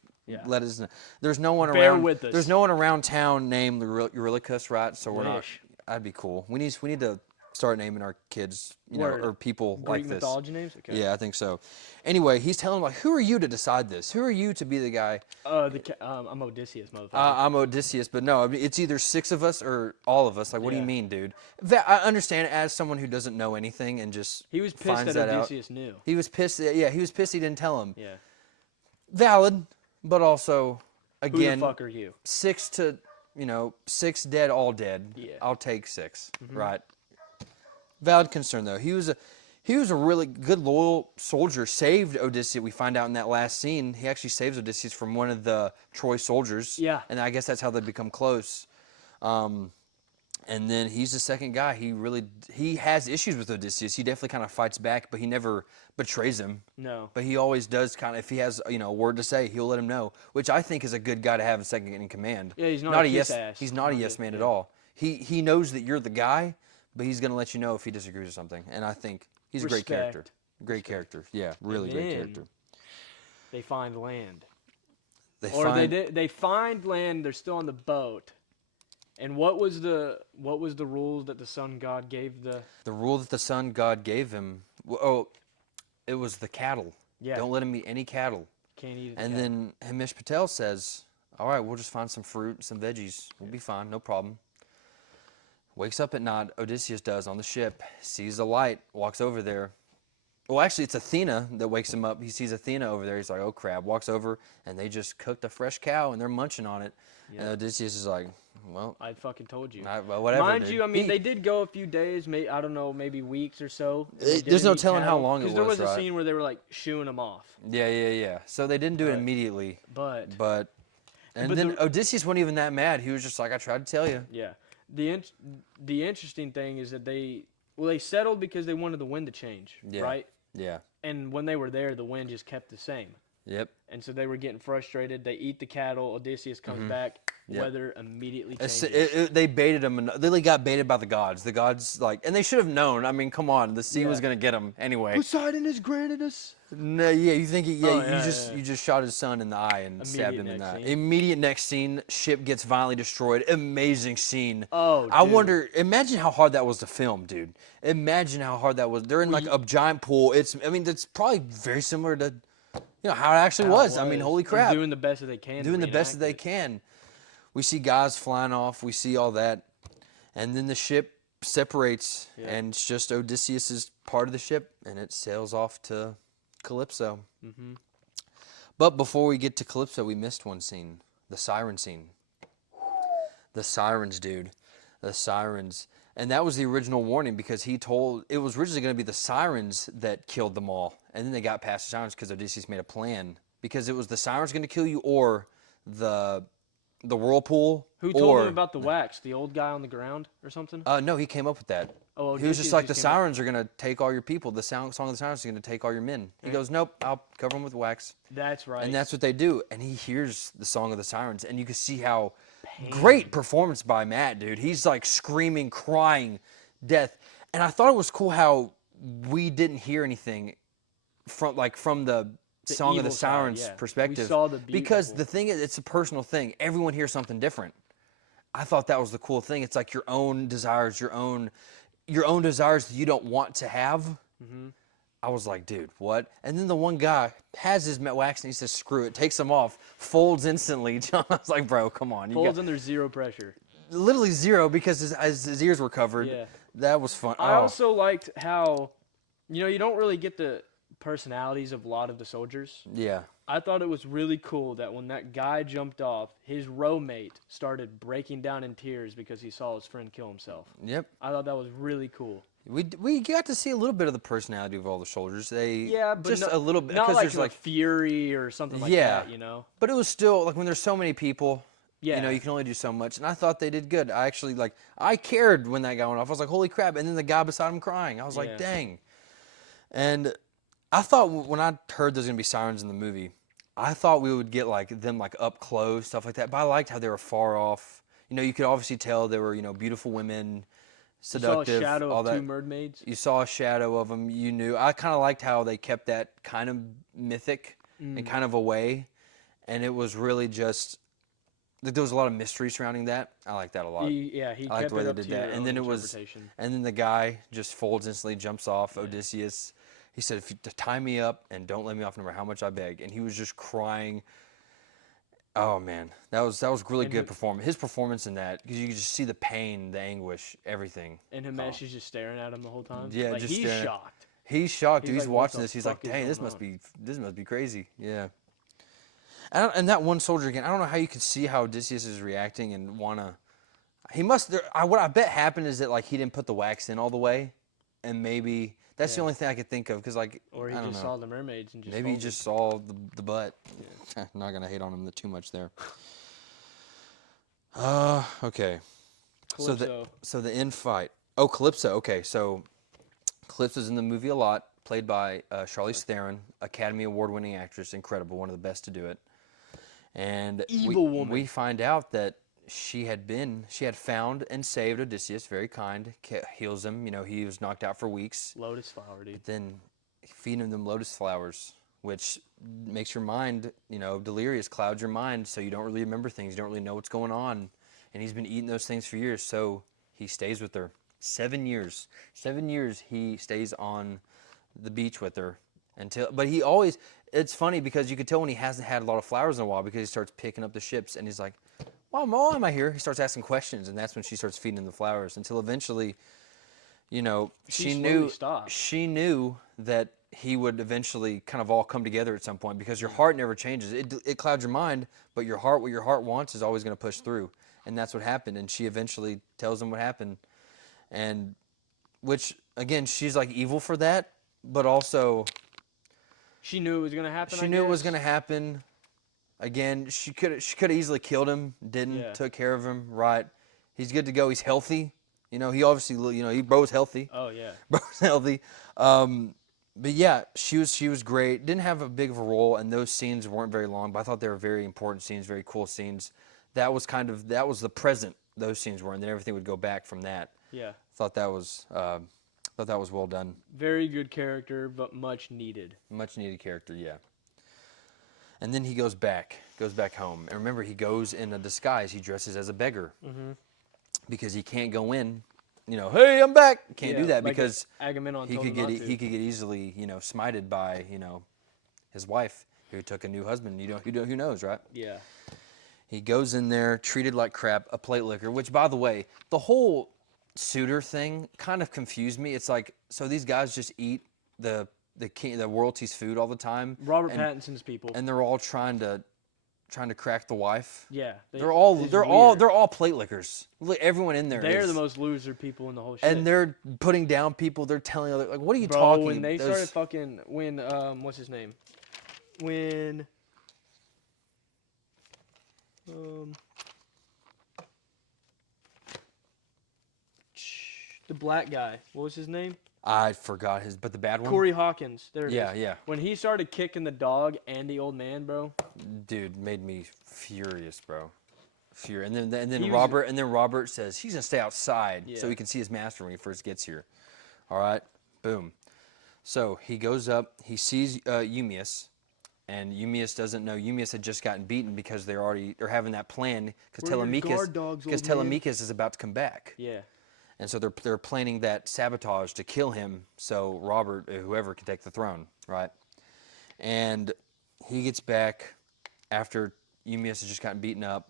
let us know. There's no one Bear around. with us. There's no one around town named Eurylochus, right? So we're not. Wish. That'd be cool. We need to start naming our kids, Word. or people Greek like this. mythology names? Okay. Yeah, I think so. Anyway, he's telling him, like, who are you to decide this? Who are you to be the guy? I'm Odysseus, motherfucker. I'm Odysseus, but no, I mean, it's either 6 of us or all of us. Like, what do you Yeah. mean, dude? I understand as someone who doesn't know anything and just He was pissed finds that that out. Odysseus knew. He was pissed. Yeah, he was pissed he didn't tell him. Yeah. Valid, but also, Who again, the fuck are you? 6 dead, all dead. Yeah. I'll take 6, right? Valid concern though. He was a really good, loyal soldier. Saved Odysseus. We find out in that last scene, he actually saves Odysseus from one of the Troy soldiers. Yeah. And I guess that's how they become close. And then he's the second guy. He has issues with Odysseus. He definitely kind of fights back, but he never betrays him. No. But he always does kind of, if he has a word to say, he'll let him know, which I think is a good guy to have in second in command. Yeah, he's not a yes. kiss-ass. He's not a yes man at all. He knows that you're the guy, but he's gonna let you know if he disagrees with something. And I think he's a great character. Great character. Yeah, really great character. They find land. They find land. They're still on the boat. And what was the rules that the sun god gave the rule that the sun god gave him? Oh, it was the cattle. Yeah. Don't let him eat any cattle. Can't eat. And then Himesh Patel says, "All right, we'll just find some fruit, some veggies. We'll be fine, no problem." Wakes up at night, Odysseus does, on the ship, sees a light, walks over there. Well, actually, it's Athena that wakes him up. He sees Athena over there. He's like, oh, crap. Walks over, and they just cooked a fresh cow, and they're munching on it. Yeah. And Odysseus is like, well, I fucking told you. Well, whatever, Mind dude. you, I mean, they did go a few days, I don't know, maybe weeks or so. There's no telling how long it was, because there was right? a scene where they were, like, shooing them off. Yeah. So they didn't do it immediately. But then Odysseus wasn't even that mad. He was just like, I tried to tell you. Yeah. The interesting thing is that they settled because they wanted the wind to change, right? Yeah. And when they were there, the wind just kept the same. Yep. And so they were getting frustrated. They eat the cattle. Odysseus comes back. Yep. Weather immediately changes. They baited him. They got baited by the gods. The gods, and they should have known. I mean, come on. The sea was going to get him anyway. Poseidon has granted us. No, yeah, you think you just shot his son in the eye and stabbed him in the eye. Immediate next scene, ship gets violently destroyed. Amazing scene. Oh, dude. I wonder. Imagine how hard that was to film, dude. Imagine how hard that was. They're in a giant pool. It's probably very similar to how it actually was. I mean, holy crap. And doing the best that they can. Doing the best that they can. We see guys flying off. We see all that, and then the ship separates, and it's just Odysseus is part of the ship, and it sails off to Calypso. Mm-hmm. But before we get to Calypso, we missed one scene, the siren scene. The sirens, dude. The sirens. And that was the original warning because it was originally going to be the sirens that killed them all. And then they got past the sirens because Odysseus made a plan. Because it was the sirens going to kill you or the the whirlpool. Who told him Or about the wax? The old guy on the ground or something? no, he came up with that. Oh, He was Odysseus just like, the came up- sirens are gonna take all your people. The song of the sirens is gonna take all your men. He goes, nope, I'll cover them with wax. That's right. And that's what they do. And he hears the song of the sirens, and you can see how Pain. great performance by Matt, dude. He's like screaming, crying, death. And I thought it was cool how we didn't hear anything from the song of the evil side, sirens yeah. perspective. We saw the because beautiful. the thing is, it's a personal thing. Everyone hears something different. I thought that was the cool thing. It's like your own desires, your own desires that you don't want to have. Mm-hmm. I was like, dude, what? And then the one guy has his wax and he says, screw it, takes them off, folds instantly. I was like, bro, come on. Folds under zero pressure. Literally zero because his ears were covered. Yeah. That was fun. I also liked how, you don't really get the personalities of a lot of the soldiers. Yeah. I thought it was really cool that when that guy jumped off, his row mate started breaking down in tears because he saw his friend kill himself. Yep. I thought that was really cool. We got to see a little bit of the personality of all the soldiers. But just a little bit, not because like there's like fury or something like that, But it was still like when there's so many people. Yeah. You can only do so much, and I thought they did good. I actually I cared when that guy went off. I was like, holy crap! And then the guy beside him crying. I was like, dang. And I thought when I heard there's gonna be sirens in the movie, I thought we would get them up close, stuff like that. But I liked how they were far off. You could obviously tell they were beautiful women, seductive. You saw a shadow all of that. two mermaids. You saw a shadow of them. You knew. I kind of liked how they kept that kind of mythic and kind of away, and it was really just. There was a lot of mystery surrounding that. I like that a lot. He I liked kept the way it they up did to your that. own And then interpretation. and then the guy just folds instantly, jumps off. Odysseus. He said, "If you tie me up and don't let me off, no matter how much I beg." And he was just crying. Oh man, that was really good performance. His performance in that, because you could just see the pain, the anguish, everything. And Himesh is just staring at him the whole time. Yeah, like, just he's staring. shocked. He's shocked. He's He's like, what watching the this. He's like, fuck is "Dang, this going must be crazy." Yeah. And that one soldier again. I don't know how you could see how Odysseus is reacting and wanna. He must. What I bet happened is that he didn't put the wax in all the way, and maybe that's the only thing I could think of. Because or he I don't just know. saw the mermaids and just. Maybe he folded. just saw the butt. Yeah. I'm not gonna hate on him too much there. Okay. Calypso. So the end fight. Oh, Calypso. Okay, so Calypso's in the movie a lot, played by Charlize Theron, Academy Award-winning actress, incredible, one of the best to do it. And Evil woman. We find out that she had found and saved Odysseus, very kind, heals him. He was knocked out for weeks. Lotus flower, dude. Then feeding him them lotus flowers, which makes your mind, delirious, clouds your mind, so you don't really remember things. You don't really know what's going on. And he's been eating those things for years, so he stays with her. 7 years. 7 years he stays on the beach with her but he always, it's funny because you could tell when he hasn't had a lot of flowers in a while because he starts picking up the ships and he's like, why am I here? He starts asking questions, and that's when she starts feeding him the flowers until eventually, she knew that he would eventually kind of all come together at some point because your heart never changes. It clouds your mind, but what your heart wants is always going to push through. And that's what happened. And she eventually tells him what happened. And which, again, she's evil for that, but also she knew it was going to happen. She knew it was going to happen. Again, she could have easily killed him, didn't, took care of him, right. He's good to go. He's healthy. He obviously, bro's healthy. Oh, yeah. Bro's healthy. But yeah, she was great. Didn't have a big of a role, and those scenes weren't very long, but I thought they were very important scenes, very cool scenes. That was the present those scenes were, and then everything would go back from that. Yeah. Thought that was well done. Very good character, but much needed. Much needed character, yeah. And then he goes back home. And remember, he goes in a disguise. He dresses as a beggar because he can't go in. Hey, I'm back. Can't do that because Agamemnon he could get easily, smited by, his wife who took a new husband. Who knows, right? Yeah. He goes in there, treated like crap, a plate liquor. Which, by the way, the whole suitor thing kind of confused me. It's so these guys just eat the royalty's food all the time. Robert Pattinson's people. And they're all trying to crack the wife. Yeah. They're all plate lickers. Everyone in there They're the most loser people in the whole shit. And they're putting down people. They're telling other what are you Bro, talking? When they started what's his name? black guy. What was his name? I forgot but the bad one. Corey Hawkins. There it is. Yeah. When he started kicking the dog and the old man, bro. Dude, made me furious, bro. And then Was, Robert says he's gonna stay outside so Yeah. he can see his master when he first gets here. All right, boom. So he goes up, he sees Eumaeus, and Eumaeus doesn't know. Eumaeus had just gotten beaten because they're having that plan because Where are your guard dogs, old man? Telemachus is about to come back. Yeah. And so they're planning that sabotage to kill him so Robert, whoever, can take the throne, right? And he gets back after Eumaeus has just gotten beaten up.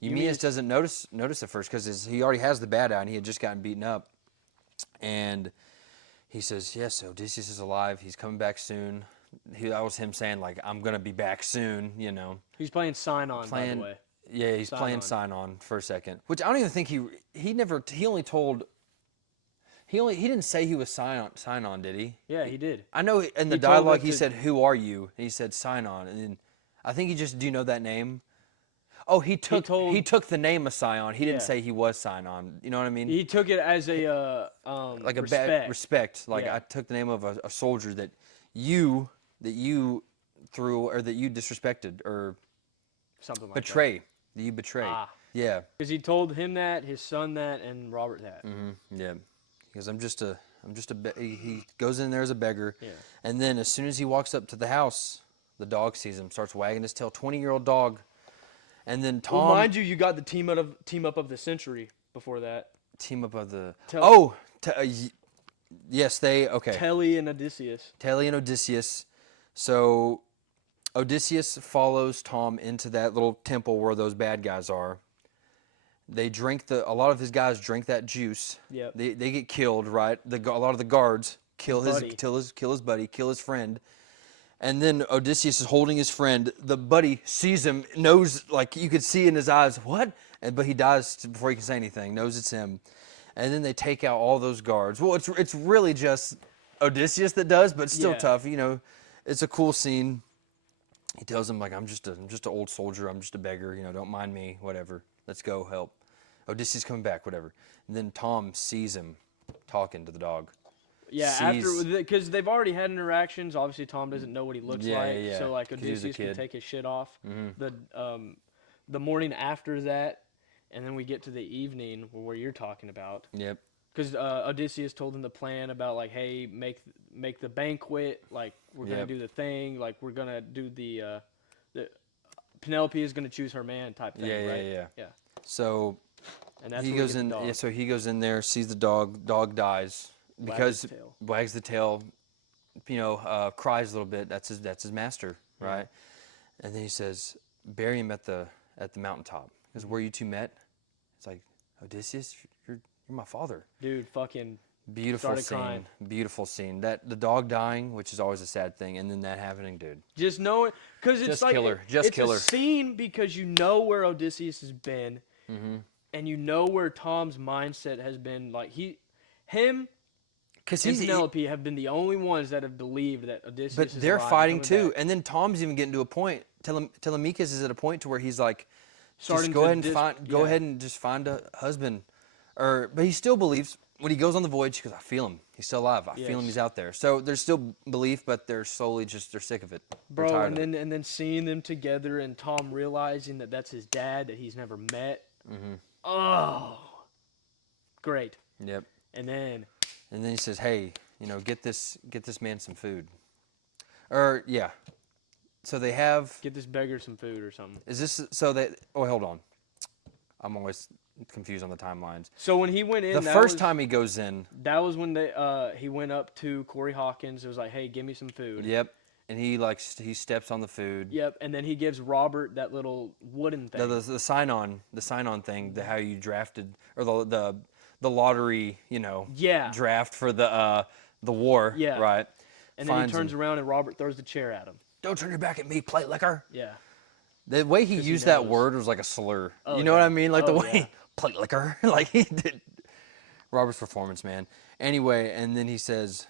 Eumaeus doesn't notice at first because he already has the bad eye and he had just gotten beaten up. And he says, yes, Odysseus is alive. He's coming back soon. That was him saying, like, I'm going to be back soon, you know. He's playing Sign-On, by the way. Yeah, he's playing Sign-On for a second. Which I don't even think he didn't say he was Sign-On, did he? Yeah, he did. I know in the dialogue he said, who are you? And he said Sign-On. And then I think do you know that name? Oh, he took the name of Scion. He didn't say he was Sign-On. You know what I mean? He took it as a like a respect. bad respect. Like Yeah. I took the name of a soldier that you threw or that you disrespected or something like betray. That you betrayed. Ah. Yeah. Because he told him that, his son that, and Robert that. Yeah. Because he goes in there as a beggar. Yeah. And then as soon as he walks up to the house, the dog sees him, starts wagging his tail. 20-year-old dog. And then Tom. Well, mind you got the team up of the century before that. Team up of the. Tel- yes, okay. Telly and Odysseus. Telly and Odysseus. So Odysseus follows Tom into that little temple where those bad guys are. They drink a lot of his guys drink that juice. Yep. They get killed, right? A lot of the guards kill his buddy, kill his friend. And then Odysseus is holding his friend. The buddy sees him, knows, like you could see in his eyes, what? But he dies before he can say anything, knows it's him. And then they take out all those guards. Well, it's really just Odysseus that does, but still tough. You know, it's a cool scene. He tells him, like, I'm just an old soldier. I'm just a beggar. You know, don't mind me. Whatever. Let's go help. Odysseus coming back. Whatever. And then Tom sees him talking to the dog. Yeah, because they've already had interactions. Obviously, Tom doesn't know what he looks like. Yeah. So like Odysseus can take his shit off. The morning after that, and then we get to the evening where you're talking about. Yep. Because Odysseus told him the plan about like, hey, make the banquet. Like we're gonna do the thing. Like we're gonna do the Penelope is gonna choose her man type thing. Right? Yeah. So and that's he goes in. Yeah. So he goes in there, sees the dog. Dog dies. Because wags the tail, cries a little bit. That's his master, right? Yeah. And then he says, "Bury him at the mountaintop." Because where you two met, it's like Odysseus, you're my father, dude. Fucking beautiful scene, crying. Beautiful scene. That the dog dying, which is always a sad thing, and then that happening, dude. Just knowing, because it's just like killer, it's killer. a scene because you know where Odysseus has been, and you know where Tom's mindset has been. Like him. Because Penelope have been the only ones that have believed that Odysseus is alive. But they're fighting too. And then Tom's even getting to a point. Telemachus is at a point to where he's like, go ahead and just find a husband. But he still believes when he goes on the voyage, he goes, I feel him. He's still alive. I feel him. He's out there. So there's still belief, but they're slowly they're sick of it. Bro, and then seeing them together and Tom realizing that that's his dad that he's never met. Oh, great. Yep. And then he says, "Hey, get this man some food." So they have get this beggar some food or something. Is this so that? Oh, hold on. I'm always confused on the timelines. So when he went in, the first time he goes in, that was when he went up to Corey Hawkins. It was like, "Hey, give me some food." Yep. And he steps on the food. Yep. And then he gives Robert that little wooden thing. The sign-on thing. How you drafted or the lottery, draft for the war, right? And then he turns around and Robert throws the chair at him. Don't turn your back at me, plate licker. Yeah. The way he used that word was like a slur. You know what I mean? Like the way plate licker, like he did. Robert's performance, man. Anyway, and then he was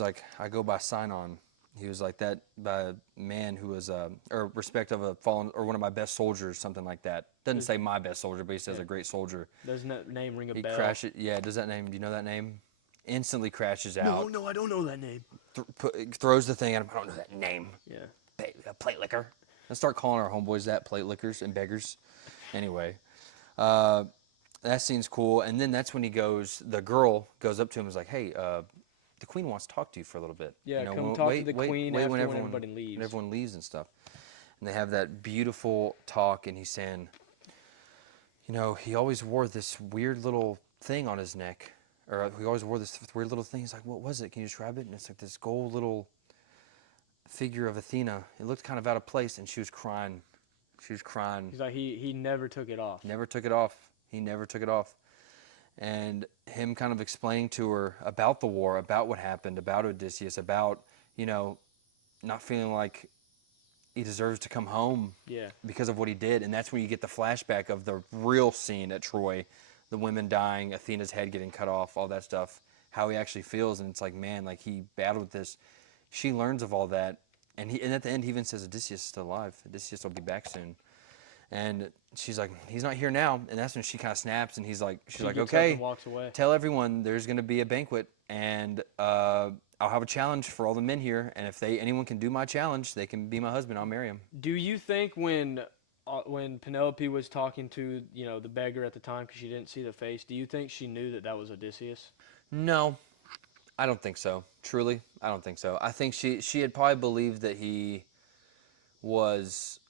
like, I go by sign on. He was like that by a man who was, or respect of a fallen, or one of my best soldiers, something like that. Doesn't say my best soldier, but he says a great soldier. Doesn't that name ring a He bell? crashes. Yeah, does that name? Do you know that name? Instantly crashes out. No, I don't know that name. Throws the thing at him. I don't know that name. Yeah. Plate licker. Let's start calling our homeboys that, plate lickers and beggars. Anyway, that scene's cool. And then that's when the girl goes up to him and is like, hey, the queen wants to talk to you for a little bit. Yeah, you know, come talk to the queen after when everybody leaves. When everyone leaves and stuff. And they have that beautiful talk, and he's saying, you know, he always wore this weird little thing on his neck. Or he always wore this weird little thing. He's like, what was it? Can you describe it? And it's like this gold little figure of Athena. It looked kind of out of place, and she was crying. She was crying. He's like, he never took it off. Never took it off. He never took it off. And him kind of explaining to her about the war, about what happened, about Odysseus, about, you know, not feeling like he deserves to come home because of what he did. And that's when you get the flashback of the real scene at Troy, the women dying, Athena's head getting cut off, all that stuff, how he actually feels. And it's like, man, like he battled this. She learns of all that. And at the end, he even says, Odysseus is still alive. Odysseus will be back soon. And she's like, he's not here now. And that's when she kind of snaps, and she's like, okay, walks away. Tell everyone there's going to be a banquet, and I'll have a challenge for all the men here. And if anyone can do my challenge, they can be my husband. I'll marry him. Do you think when Penelope was talking to, you know, the beggar at the time, because she didn't see the face, do you think she knew that was Odysseus? No, I don't think so. Truly, I don't think so. I think she had probably believed that he was.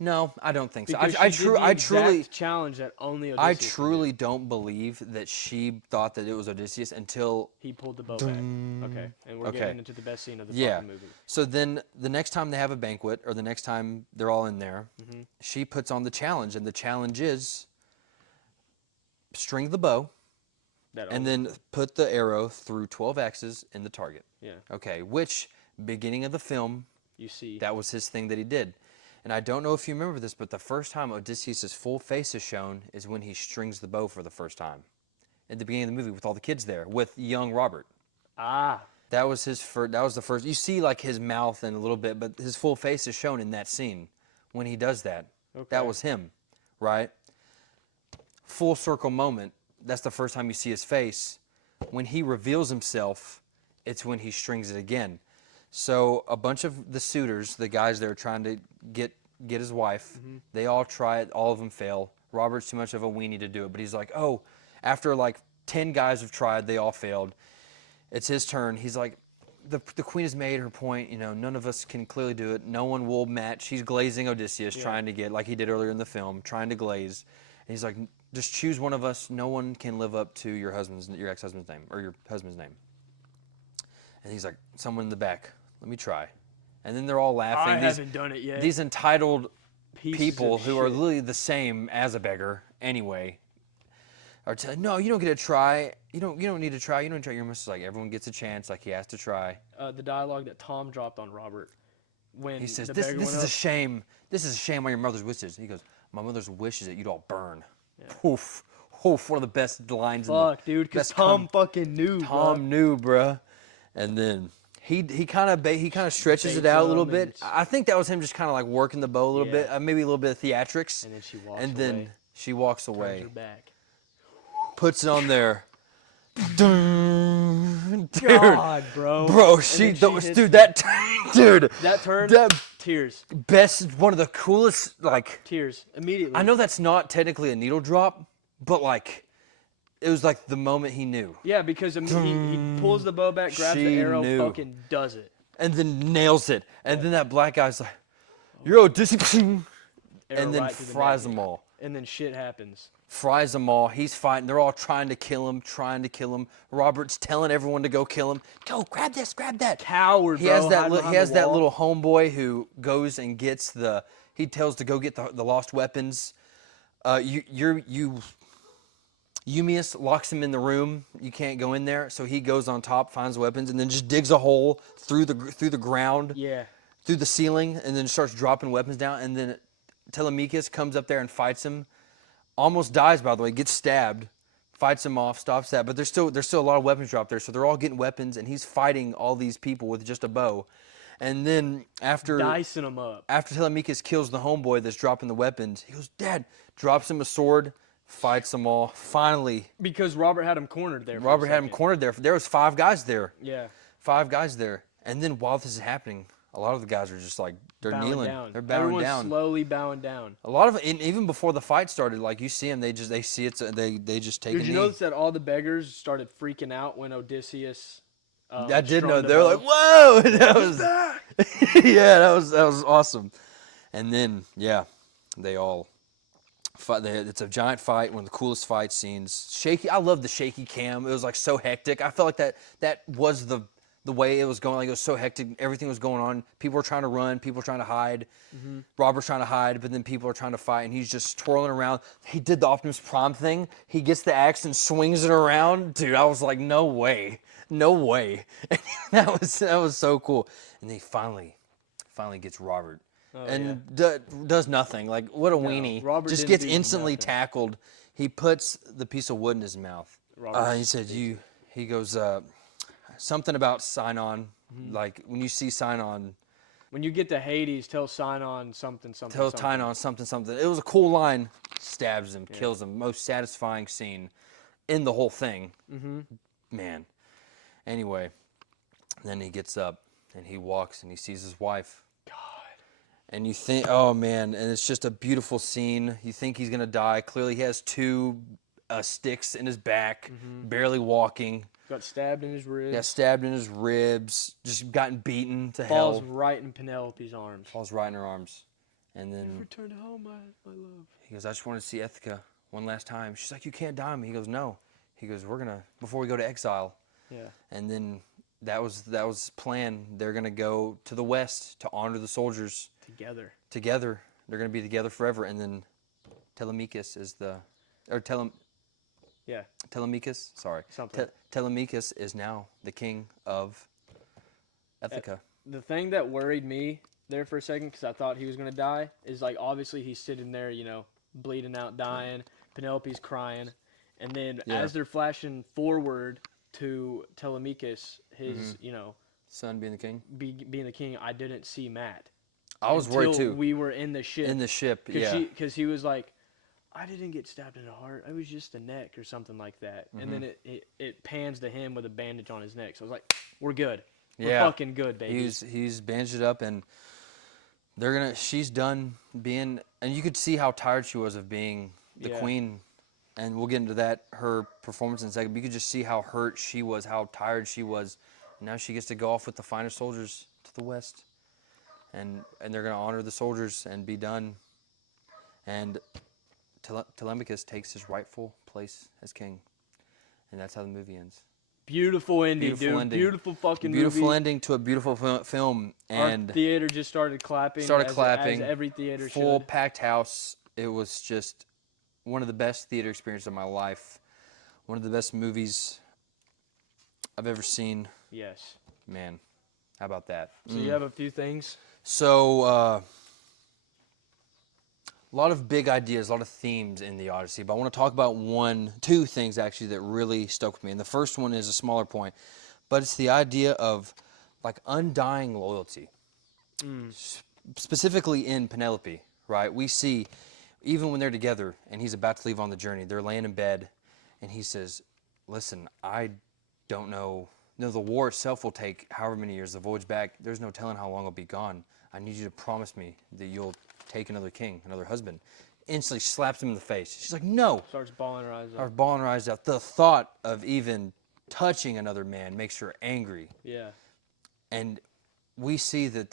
No, I don't think so. I truly challenge that only Odysseus I truly don't believe that she thought that it was Odysseus until he pulled the bow back. Okay, and we're getting into the best scene of the fucking movie. So then the next time they have a banquet, or the next time they're all in there, she puts on the challenge, and the challenge is string the bow, and then put the arrow through 12 X's in the target. Yeah. Okay, which beginning of the film, you see, that was his thing that he did. And I don't know if you remember this, but the first time Odysseus' full face is shown is when he strings the bow for the first time. At the beginning of the movie with all the kids there, with young Robert. Ah. That was that was the first. You see like his mouth and a little bit, but his full face is shown in that scene when he does that. Okay. That was him, right? Full circle moment. That's the first time you see his face. When he reveals himself, it's when he strings it again. So a bunch of the suitors, the guys that are trying to get his wife, they all try it. All of them fail. Robert's too much of a weenie to do it, but he's like, oh, after like 10 guys have tried, they all failed. It's his turn. He's like, the queen has made her point. You know, none of us can clearly do it. No one will match. He's glazing Odysseus, trying to get, like he did earlier in the film, trying to glaze. And he's like, just choose one of us. No one can live up to your ex-husband's name, or your husband's name. And he's like, someone in the back. Let me try. And then they're all laughing. I haven't done it yet. These entitled people who are literally the same as a beggar anyway are telling, no, you don't get to try. You don't need to try. You don't need to try. You're just like, everyone gets a chance. Like, he has to try. The dialogue that Tom dropped on Robert when he says, this is a shame. This is a shame on your mother's wishes. He goes, my mother's wish is that you'd all burn. Yeah. Oof. Oof. One of the best lines. Fuck, dude, because Tom fucking knew, Tom knew, bruh. And then he kind of stretches it out a little bit. I think that was him just kind of like working the bow a little bit, maybe a little bit of theatrics. And then she walks away. And then she walks away. Turns her back. Puts it on there. Dude, God, bro. Bro, dude, that turn, tears. One of the coolest, like. Tears, immediately. I know that's not technically a needle drop, but like. It was like the moment he knew. Yeah, because he pulls the bow back, grabs the arrow, fucking does it. And then nails it. And then that black guy's like, you're Odysseus. And then fries them all. And then shit happens. Fries them all. He's fighting. They're all trying to kill him. Robert's telling everyone to go kill him. Go, grab this, grab that. Coward, bro. He has that little homeboy who goes and gets he tells to go get the lost weapons. Eumaeus locks him in the room. You can't go in there, so he goes on top, finds weapons, and then just digs a hole through the ground, through the ceiling, and then starts dropping weapons down. And then Telemachus comes up there and fights him. Almost dies, by the way. Gets stabbed. fights him off, stops that. But there's still a lot of weapons dropped there, so they're all getting weapons, and he's fighting all these people with just a bow. And then Dicing them up. after Telemachus kills the homeboy that's dropping the weapons, he goes, Dad, drops him a sword, fights them all. Finally, Because Robert had him cornered there. Robert had him cornered there. There was 5 guys there. Yeah. 5 guys there. And then while this is happening, a lot of the guys are just like, they're Bowing kneeling. down. They're bowing Everyone's down. slowly bowing down. A lot of it, even before the fight started, like you see them, they see it, they just take a Did you knee. notice that all the beggars started freaking out when Odysseus? I did know. strummed a They were bow? like, "Whoa!" That was, yeah, that was awesome. And then, yeah, they all fight. It's a giant fight, one of the coolest fight scenes. Shaky. I love the shaky cam. It was like so hectic. I felt like that was the way it was going. Like it was so hectic. Everything was going on. People were trying to run. People were trying to hide. Robert's trying to hide, but then people are trying to fight, and he's just twirling around. He did the Optimus Prime thing. He gets the axe and swings it around. Dude, I was like, no way. No way. that was so cool. And then he finally gets Robert. And does nothing. Like, what a weenie. Robert just didn't gets do instantly nothing. tackled. He puts the piece of wood in his mouth. Robert He said, he goes, something about sign-on. Like, when you see sign-on, When you get to Hades, tell Sinon something. tell sign-on something. It was a cool line. Stabs him, kills him. Most satisfying scene in the whole thing. Man. Anyway, then he gets up and he walks and he sees his wife. And you think, oh man, and it's just a beautiful scene. You think he's gonna die. Clearly, he has 2 sticks in his back, barely walking. Got stabbed in his ribs. Got stabbed in his ribs. Just gotten beaten to Falls hell. right in Penelope's arms. Falls right in her arms, and then Return home, my love. he goes, "I just want to see Ithaca one last time." She's like, "You can't die on me." He goes, "No." He goes, "We're gonna before we go to exile." Yeah. And then that was plan. They're gonna go to the west to honor the soldiers. Together. They're going to be together forever. And then Telemachus is Telemachus, sorry. Telemachus is now the king of Ithaca. The thing that worried me there for a second, because I thought he was going to die, is like obviously he's sitting there, bleeding out, dying. Penelope's crying. And then as they're flashing forward to Telemachus, his, Son being the king? being the king, I didn't see Matt. I was worried Until too. we were in the ship. Yeah. Because he was like, I didn't get stabbed in the heart. It was just the neck or something like that. And then it pans to him with a bandage on his neck. So I was like, we're good. We're fucking good, baby. He's bandaged up, and she's done being, and you could see how tired she was of being the queen. And we'll get into that, her performance in a second. But you could just see how hurt she was, how tired she was. And now she gets to go off with the finest soldiers to the west. And they're going to honor the soldiers and be done. And Telemachus takes his rightful place as king. And that's how the movie ends. Beautiful ending, dude. Beautiful fucking movie. Beautiful ending to a beautiful film. And our theater just started clapping. As every theater full should. packed house. It was just one of the best theater experiences of my life. One of the best movies I've ever seen. Yes. Man, how about that? So you have a few things? So, a lot of big ideas, a lot of themes in the Odyssey, but I want to talk about two things actually that really stuck with me. And the first one is a smaller point, but it's the idea of like undying loyalty. Specifically in Penelope, right? We see, even when they're together and he's about to leave on the journey, they're laying in bed and he says, listen, I don't know. No, the war itself will take however many years. The voyage back, there's no telling how long it'll be gone. I need you to promise me that you'll take another king, another husband. Instantly slaps him in the face. She's like, no. Starts bawling her eyes out. Or bawling her eyes out. The thought of even touching another man makes her angry. Yeah. And we see that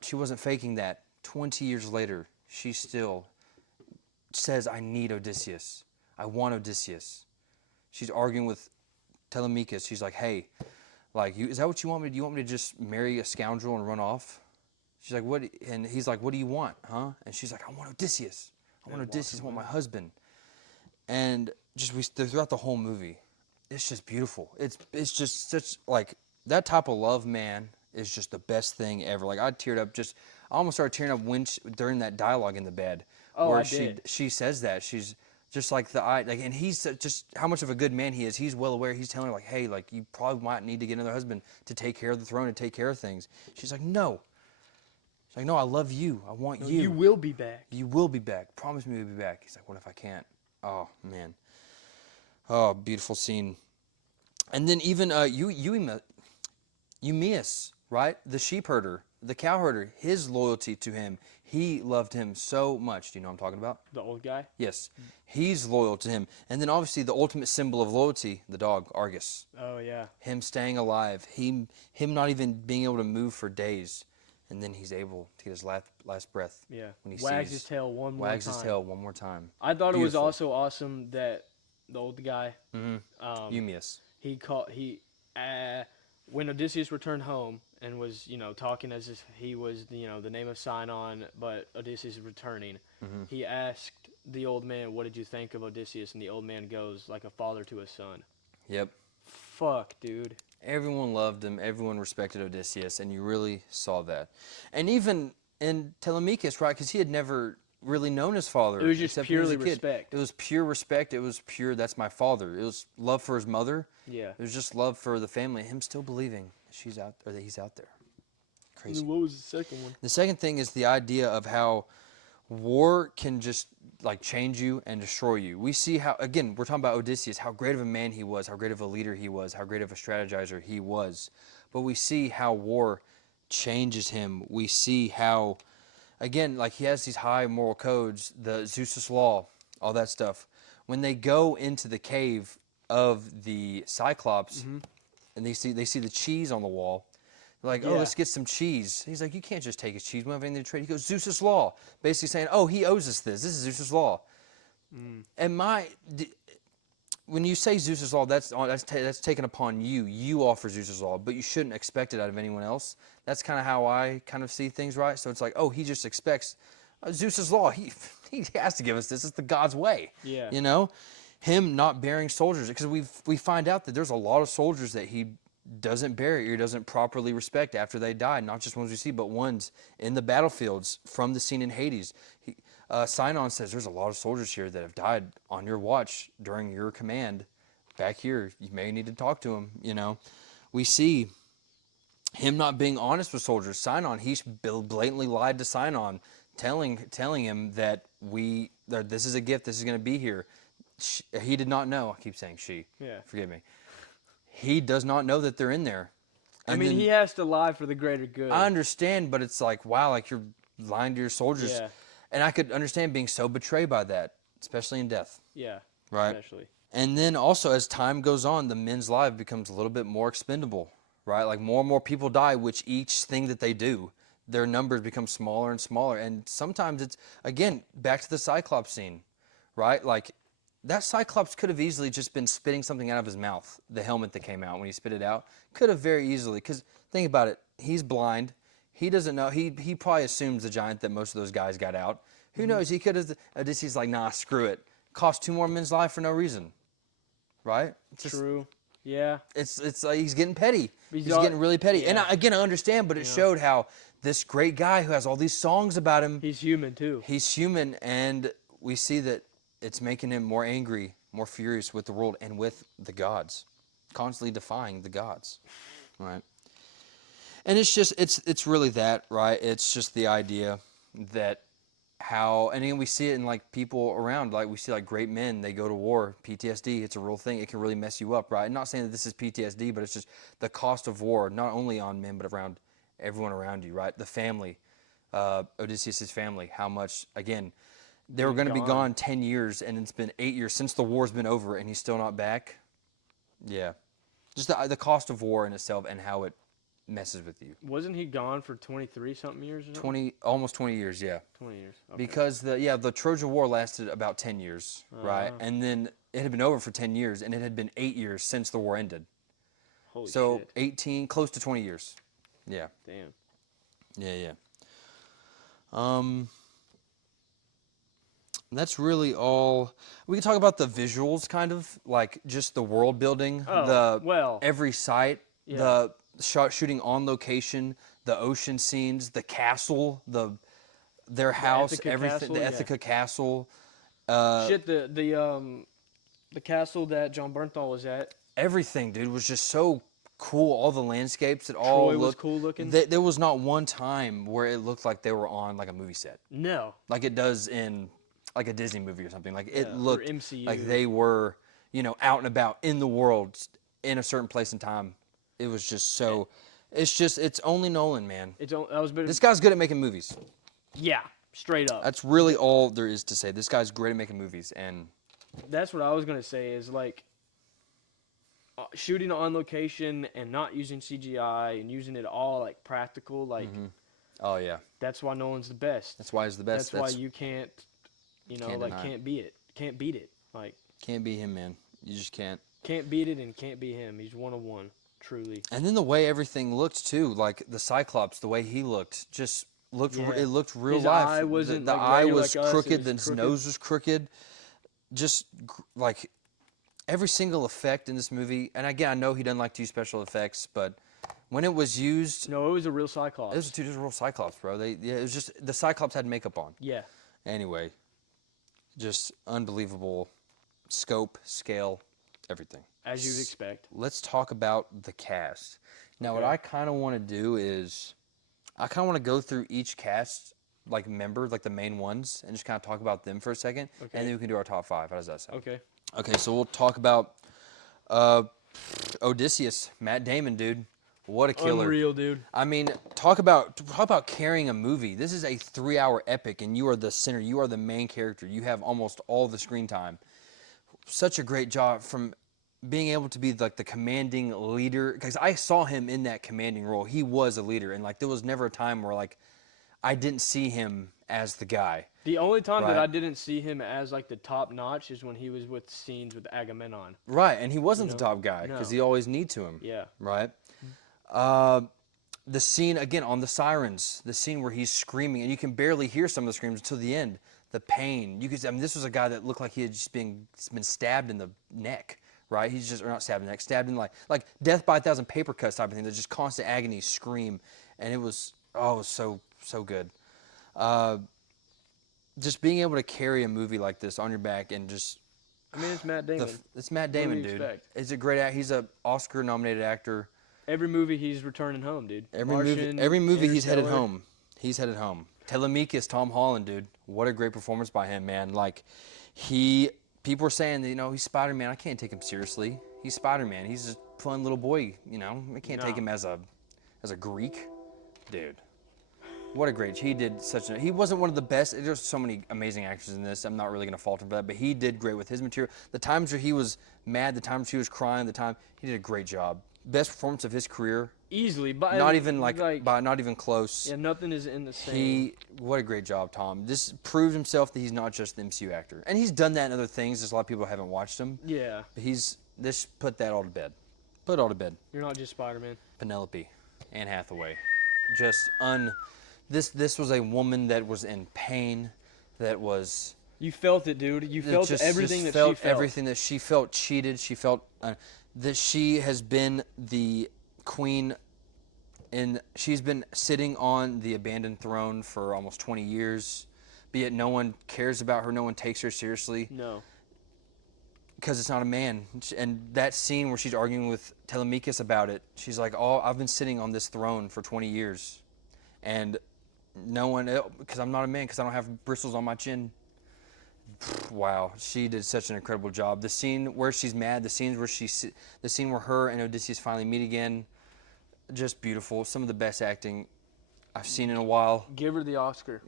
she wasn't faking that. 20 years later, she still says, I need Odysseus. I want Odysseus. She's arguing with Telemachus. She's like, hey, is that what you want me to do? You want me to just marry a scoundrel and run off? She's like, what? And he's like, what do you want, huh? And she's like, I want Odysseus. I want Odysseus. I want my husband. And just throughout the whole movie, it's just beautiful. It's just such, like, that type of love, man, is just the best thing ever. Like, I almost started tearing up during that dialogue in the bed. Oh, where I did. she says that. She's Just like and he's just how much of a good man he is. He's well aware. He's telling her like, hey, like you probably might need to get another husband to take care of the throne and take care of things. She's like, no. She's like, no, I love you. I want No, you. you will be back. You will be back. Promise me you'll be back. He's like, what if I can't? Oh man. Oh, beautiful scene. And then even Eumaeus, right? The sheep herder, the cow herder, his loyalty to him. He loved him so much. Do you know what I'm talking about? The old guy? Yes. He's loyal to him. And then obviously the ultimate symbol of loyalty, the dog, Argus. Oh, yeah. Him staying alive. Him not even being able to move for days. And then he's able to get his last breath. Yeah. When he Wags his tail one more time. Wags his tail one more time. I thought it was Beautiful. also awesome that the old guy, Eumaeus. when Odysseus returned home and was, talking as if he was, the name of Sinon, but Odysseus is returning, he asked the old man, what did you think of Odysseus? And the old man goes, like a father to a son. Yep. Fuck, dude. Everyone loved him. Everyone respected Odysseus, and you really saw that. And even in Telemachus, right, because he had never really known his father. It was just except when he was purely a kid. respect. It was pure respect. It was pure, that's my father. It was love for his mother. Yeah. It was just love for the family. Him still believing that he's out there. Crazy. And what was the second one? The second thing is the idea of how war can just like change you and destroy you. We see how, again, we're talking about Odysseus, how great of a man he was, how great of a leader he was, how great of a strategizer he was. But we see how war changes him. We see how, again, like he has these high moral codes, the Zeus's law, all that stuff. When they go into the cave of the Cyclops and they see the cheese on the wall, they're like, oh, let's get some cheese. He's like, you can't just take his cheese. We don't have anything to trade. He goes, Zeus's law. Basically saying, oh, he owes us this. This is Zeus's law. And when you say Zeus's law, that's taken upon you. You offer Zeus's law, but you shouldn't expect it out of anyone else. That's kind of how I kind of see things, right? So it's like, oh, he just expects Zeus's law. He has to give us this. It's the God's way. Yeah. You know, him not bearing soldiers, because we find out that there's a lot of soldiers that he doesn't bury or doesn't properly respect after they die. Not just ones we see, but ones in the battlefields from the scene in Hades. Sinon says there's a lot of soldiers here that have died on your watch during your command. Back here, you may need to talk to them. You know, we see him not being honest with soldiers. Sinon, he blatantly lied to Sinon, telling him that this is a gift. This is going to be here. He did not know. I keep saying she. Yeah. Forgive me. He does not know that they're in there. And I mean, he has to lie for the greater good. I understand, but it's like, wow, like you're lying to your soldiers. Yeah. And I could understand being so betrayed by that, especially in death. Yeah. Right? Especially. And then also, as time goes on, the men's life becomes a little bit more expendable, right? Like more and more people die, which each thing that they do, their numbers become smaller and smaller. And sometimes it's, again, back to the Cyclops scene, right? Like, that Cyclops could have easily just been spitting something out of his mouth, the helmet that came out when he spit it out. Could have very easily, because think about it, he's blind. He doesn't know. He probably assumes the giant that most of those guys got out. Who knows? He could have, Odysseus like, nah, screw it. Cost 2 more men's life for no reason. Right? True. Yeah. It's like he's getting petty. He's getting really petty. Yeah. And I understand, but it showed how this great guy who has all these songs about him. He's human too. He's human, and we see that it's making him more angry, more furious with the world and with the gods, constantly defying the gods, right? And it's just, it's really that, right? It's just the idea that and again, we see it in like people around, like we see like great men, they go to war, PTSD, it's a real thing. It can really mess you up, right? I'm not saying that this is PTSD, but it's just the cost of war, not only on men, but around everyone around you, right? The family, Odysseus' family, how much, again, they were going to be gone 10 years, and it's been 8 years since the war's been over, and he's still not back. Yeah. Just the cost of war in itself and how it messes with you. Wasn't he gone for 23-something years or something? Almost 20 years, yeah. 20 years. Okay. Because the Trojan War lasted about 10 years, right? And then it had been over for 10 years, and it had been 8 years since the war ended. Holy so shit. 18, close to 20 years. Yeah. Damn. Yeah. That's really all. We can talk about the visuals, kind of like just the world building, every site, the shooting on location, the ocean scenes, the castle, their house, everything, the Ithaca castle. Shit, the castle that John Bernthal was at, Everything, dude, was just so cool. All the landscapes, it all Troy was looked cool looking. There was not one time where it looked like they were on like a movie set, No. like it does in like a Disney movie or something. Like it Yeah, or looked like MCU. they were, out and about in the world, in a certain place and time. It was just so. It's only Nolan, man. That was better. This guy's good at making movies. Yeah, straight up. That's really all there is to say. This guy's great at making movies, and That's what I was gonna say. Is like shooting on location and not using CGI and using it all like practical. Like oh yeah, that's why Nolan's the best. that's why he's the best. That's why you can't, Can't like deny it. can't beat it. Can't beat it. Like Can't be him, man. You just can't. can't beat it and can't be him. He's one of one, truly. And then the way everything looked too, like the Cyclops, the way he looked, just looked. Yeah. It looked real His life. eye wasn't the like eye regular was like us, it crooked. was His crooked. nose was crooked. Just like every single effect in this movie. And again, I know he doesn't like to use special effects, but when it was used, No, it was a real Cyclops. it was just a real Cyclops, bro. It was just the Cyclops had makeup on. Yeah. Anyway, just unbelievable scope, scale, everything. As you'd expect. Let's talk about the cast. Now, what Okay. I kind of want to do is, I kind of want to go through each cast, like member, like the main ones, and just kind of talk about them for a second, Okay. and then we can do our top 5. How does that sound? Okay. Okay, so we'll talk about Odysseus, Matt Damon, dude. What a killer! Unreal, dude. I mean, talk about carrying a movie. This is a 3-hour epic, and you are the center. You are the main character. You have almost all the screen time. Such a great job from being able to be like the commanding leader, because I saw him in that commanding role. He was a leader, and like there was never a time where like I didn't see him as the guy. The only time that Right. I didn't see him as like the top notch is when he was with scenes with Agamemnon. Right, and he wasn't You the know? top guy because No. he always need to him. Yeah. Right. The scene again on the sirens, the scene where he's screaming, and you can barely hear some of the screams until the end. The pain. You could. I mean, this was a guy that looked like he had just been stabbed in the neck. Right. He's just or not stabbed in the neck, stabbed in like death by 1,000 paper cuts type of thing. There's just constant agony, scream, and it was so good. Just being able to carry a movie like this on your back and just I mean, it's Matt Damon. it's Matt What do Damon, you dude. expect? He's a great act. He's a Oscar-nominated actor. Every movie he's returning home, dude. Every Martian, movie he's headed Interstellar. home. He's headed home. Telemachus, Tom Holland, dude. What a great performance by him, man. Like, people are saying that, he's Spider-Man. I can't take him seriously. He's Spider-Man. He's a fun little boy, I can't take No. him as a Greek. Dude. What a great, he wasn't one of the best. There's so many amazing actors in this. I'm not really going to fault him for that, but he did great with his material. The times where he was mad, the times he was crying, he did a great job. Best performance of his career. Easily, but Not even not even close. yeah, nothing is in the same. What a great job, Tom. This proved himself that he's not just the MCU actor, and he's done that in other things. There's a lot of people who haven't watched him. Yeah, But this put that all to bed. Put it all to bed. you're not just Spider-Man. Penelope, Anne Hathaway, This was a woman that was in pain, that was. You felt it, dude. You felt everything that felt she felt. everything that she felt cheated. She felt that she has been the queen, and she's been sitting on the abandoned throne for almost 20 years, but yet no one cares about her. No one takes her seriously No. because it's not a man. And that scene where she's arguing with Telemachus about it, she's like, "Oh, I've been sitting on this throne for 20 years, and no one, because I'm not a man, because I don't have bristles on my chin." Wow, she did such an incredible job. The scene where she's mad, the scene where her and Odysseus finally meet again, just beautiful. Some of the best acting I've seen in a while. Give her the Oscar.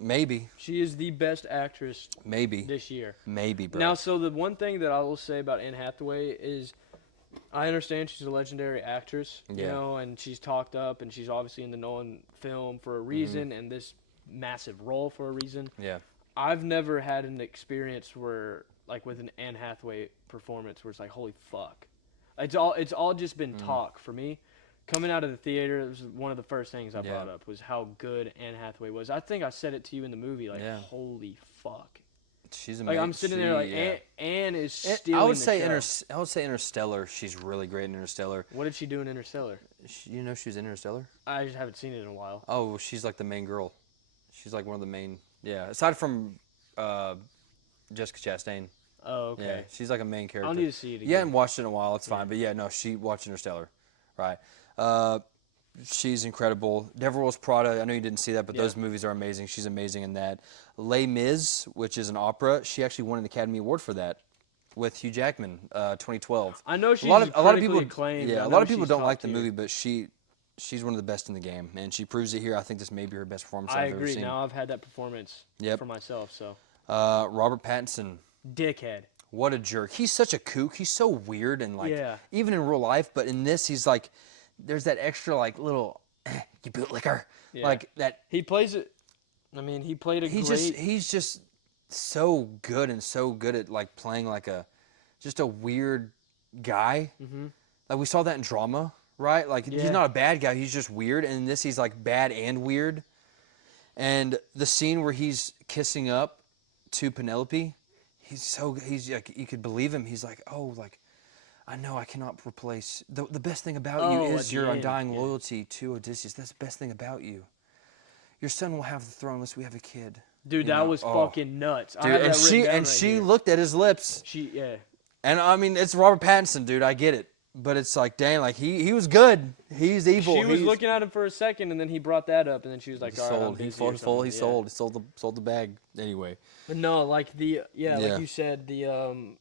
Maybe, She is the best actress maybe, this year. bro. Now, so the one thing that I will say about Anne Hathaway is I understand she's a legendary actress, Yeah. and she's talked up, and she's obviously in the Nolan film for a reason, and this massive role for a reason. Yeah, I've never had an experience where, like, with an Anne Hathaway performance, where it's like, holy fuck. It's all just been talk for me. Coming out of the theater, it was one of the first things I brought up was how good Anne Hathaway was. I think I said it to you in the movie, like, Yeah. holy fuck. she's amazing. Like, I'm sitting there like, yeah. Anne is stealing I would the say show. I would say Interstellar. She's really great in Interstellar. What did she do in Interstellar? She was in Interstellar? I just haven't seen it in a while. Oh, she's like the main girl. She's like one of the main. Yeah, aside from Jessica Chastain. Oh, Yeah, okay. she's like a main character. I'll need to see it You haven't again. watched it in a while, it's Yeah. fine. But yeah, no, she watched Interstellar, right? Uh, she's incredible. Devil Wears Prada. I know you didn't see that, but Yeah. those movies are amazing. She's amazing in that. Les Mis, which is an opera, she actually won an Academy Award for that with Hugh Jackman, 2012. I know A lot she's of a lot of critically people, acclaimed. yeah, I a lot know of people she's don't top like the tier. movie, but she's one of the best in the game, and she proves it here. I think this may be her best performance I I've ever agree. seen. Now I've had that performance Yep. for myself, so. Robert Pattinson. Dickhead. What a jerk. He's such a kook. He's so weird and like Yeah. even in real life, but in this he's like there's that extra like little you bootlicker. Yeah. Like that He plays it. I mean, he played a great. he's just so good and so good at like playing like a just a weird guy. Mm-hmm. Like we saw that in Drama, right? Like Yeah. he's not a bad guy, he's just weird, and in this he's like bad and weird. And the scene where he's kissing up to Penelope, he's like you could believe him. He's like, "Oh, like I know I cannot replace the best thing about you Oh, at is the your end, undying yeah. loyalty to Odysseus. That's the best thing about you. Your son will have the throne unless we have a kid." Dude, You that know? was Oh. fucking nuts. I Dude, have and that written down right she here. looked at his lips, Yeah. and I mean it's Robert Pattinson, dude. I get it, but it's like, dang, like he was good. He's evil. She was He's, looking at him for a second, and then he brought that up, and then she was like, he "All right, I'm sold. He busy or sold. something." He Yeah. sold. He sold the bag anyway. But no, like like Yeah. you said, the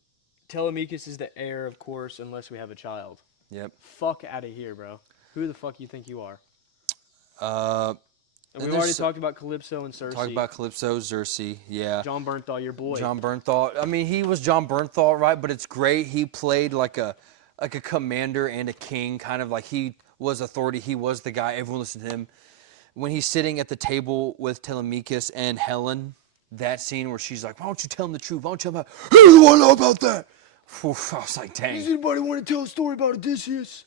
Telemachus is the heir, of course, unless we have a child. Yep. Fuck out of here, bro. Who the fuck you think you are? And And we've already there's- talked about Calypso and Cersei. Talk about Calypso, Xerxes, yeah. John Bernthal, your boy. John Bernthal. I mean, he was John Bernthal, right? But it's great. He played like a commander and a king, kind of like he was authority. He was the guy. Everyone listened to him. When he's sitting at the table with Telemachus and Helen, that scene where she's like, "Why don't you tell him the truth? Why don't you tell him?" Who do you want to know about that? Oof, I was like, "Dang, anybody want to tell a story about Odysseus?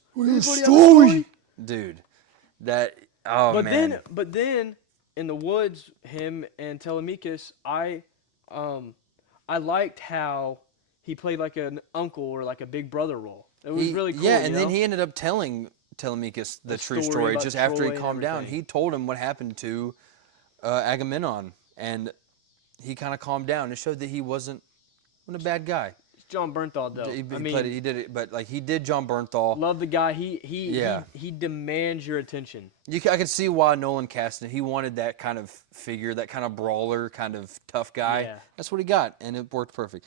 dude, that oh But man." then in the woods, him and Telemachus, I liked how he played like an uncle or like a big brother role. It was really cool. Yeah, you and know? then he ended up telling Telemachus the true story story about just after he Troy and calmed down. everything. He told him what happened to Agamemnon, and he kind of calmed down. It showed that he wasn't a bad guy. It's John Bernthal though. He I played mean, it, he did it, but like he did John Bernthal. love the guy. Yeah. He demands your attention. I could see why Nolan cast it. He wanted that kind of figure, that kind of brawler, kind of tough guy. Yeah. That's what he got, and it worked perfect.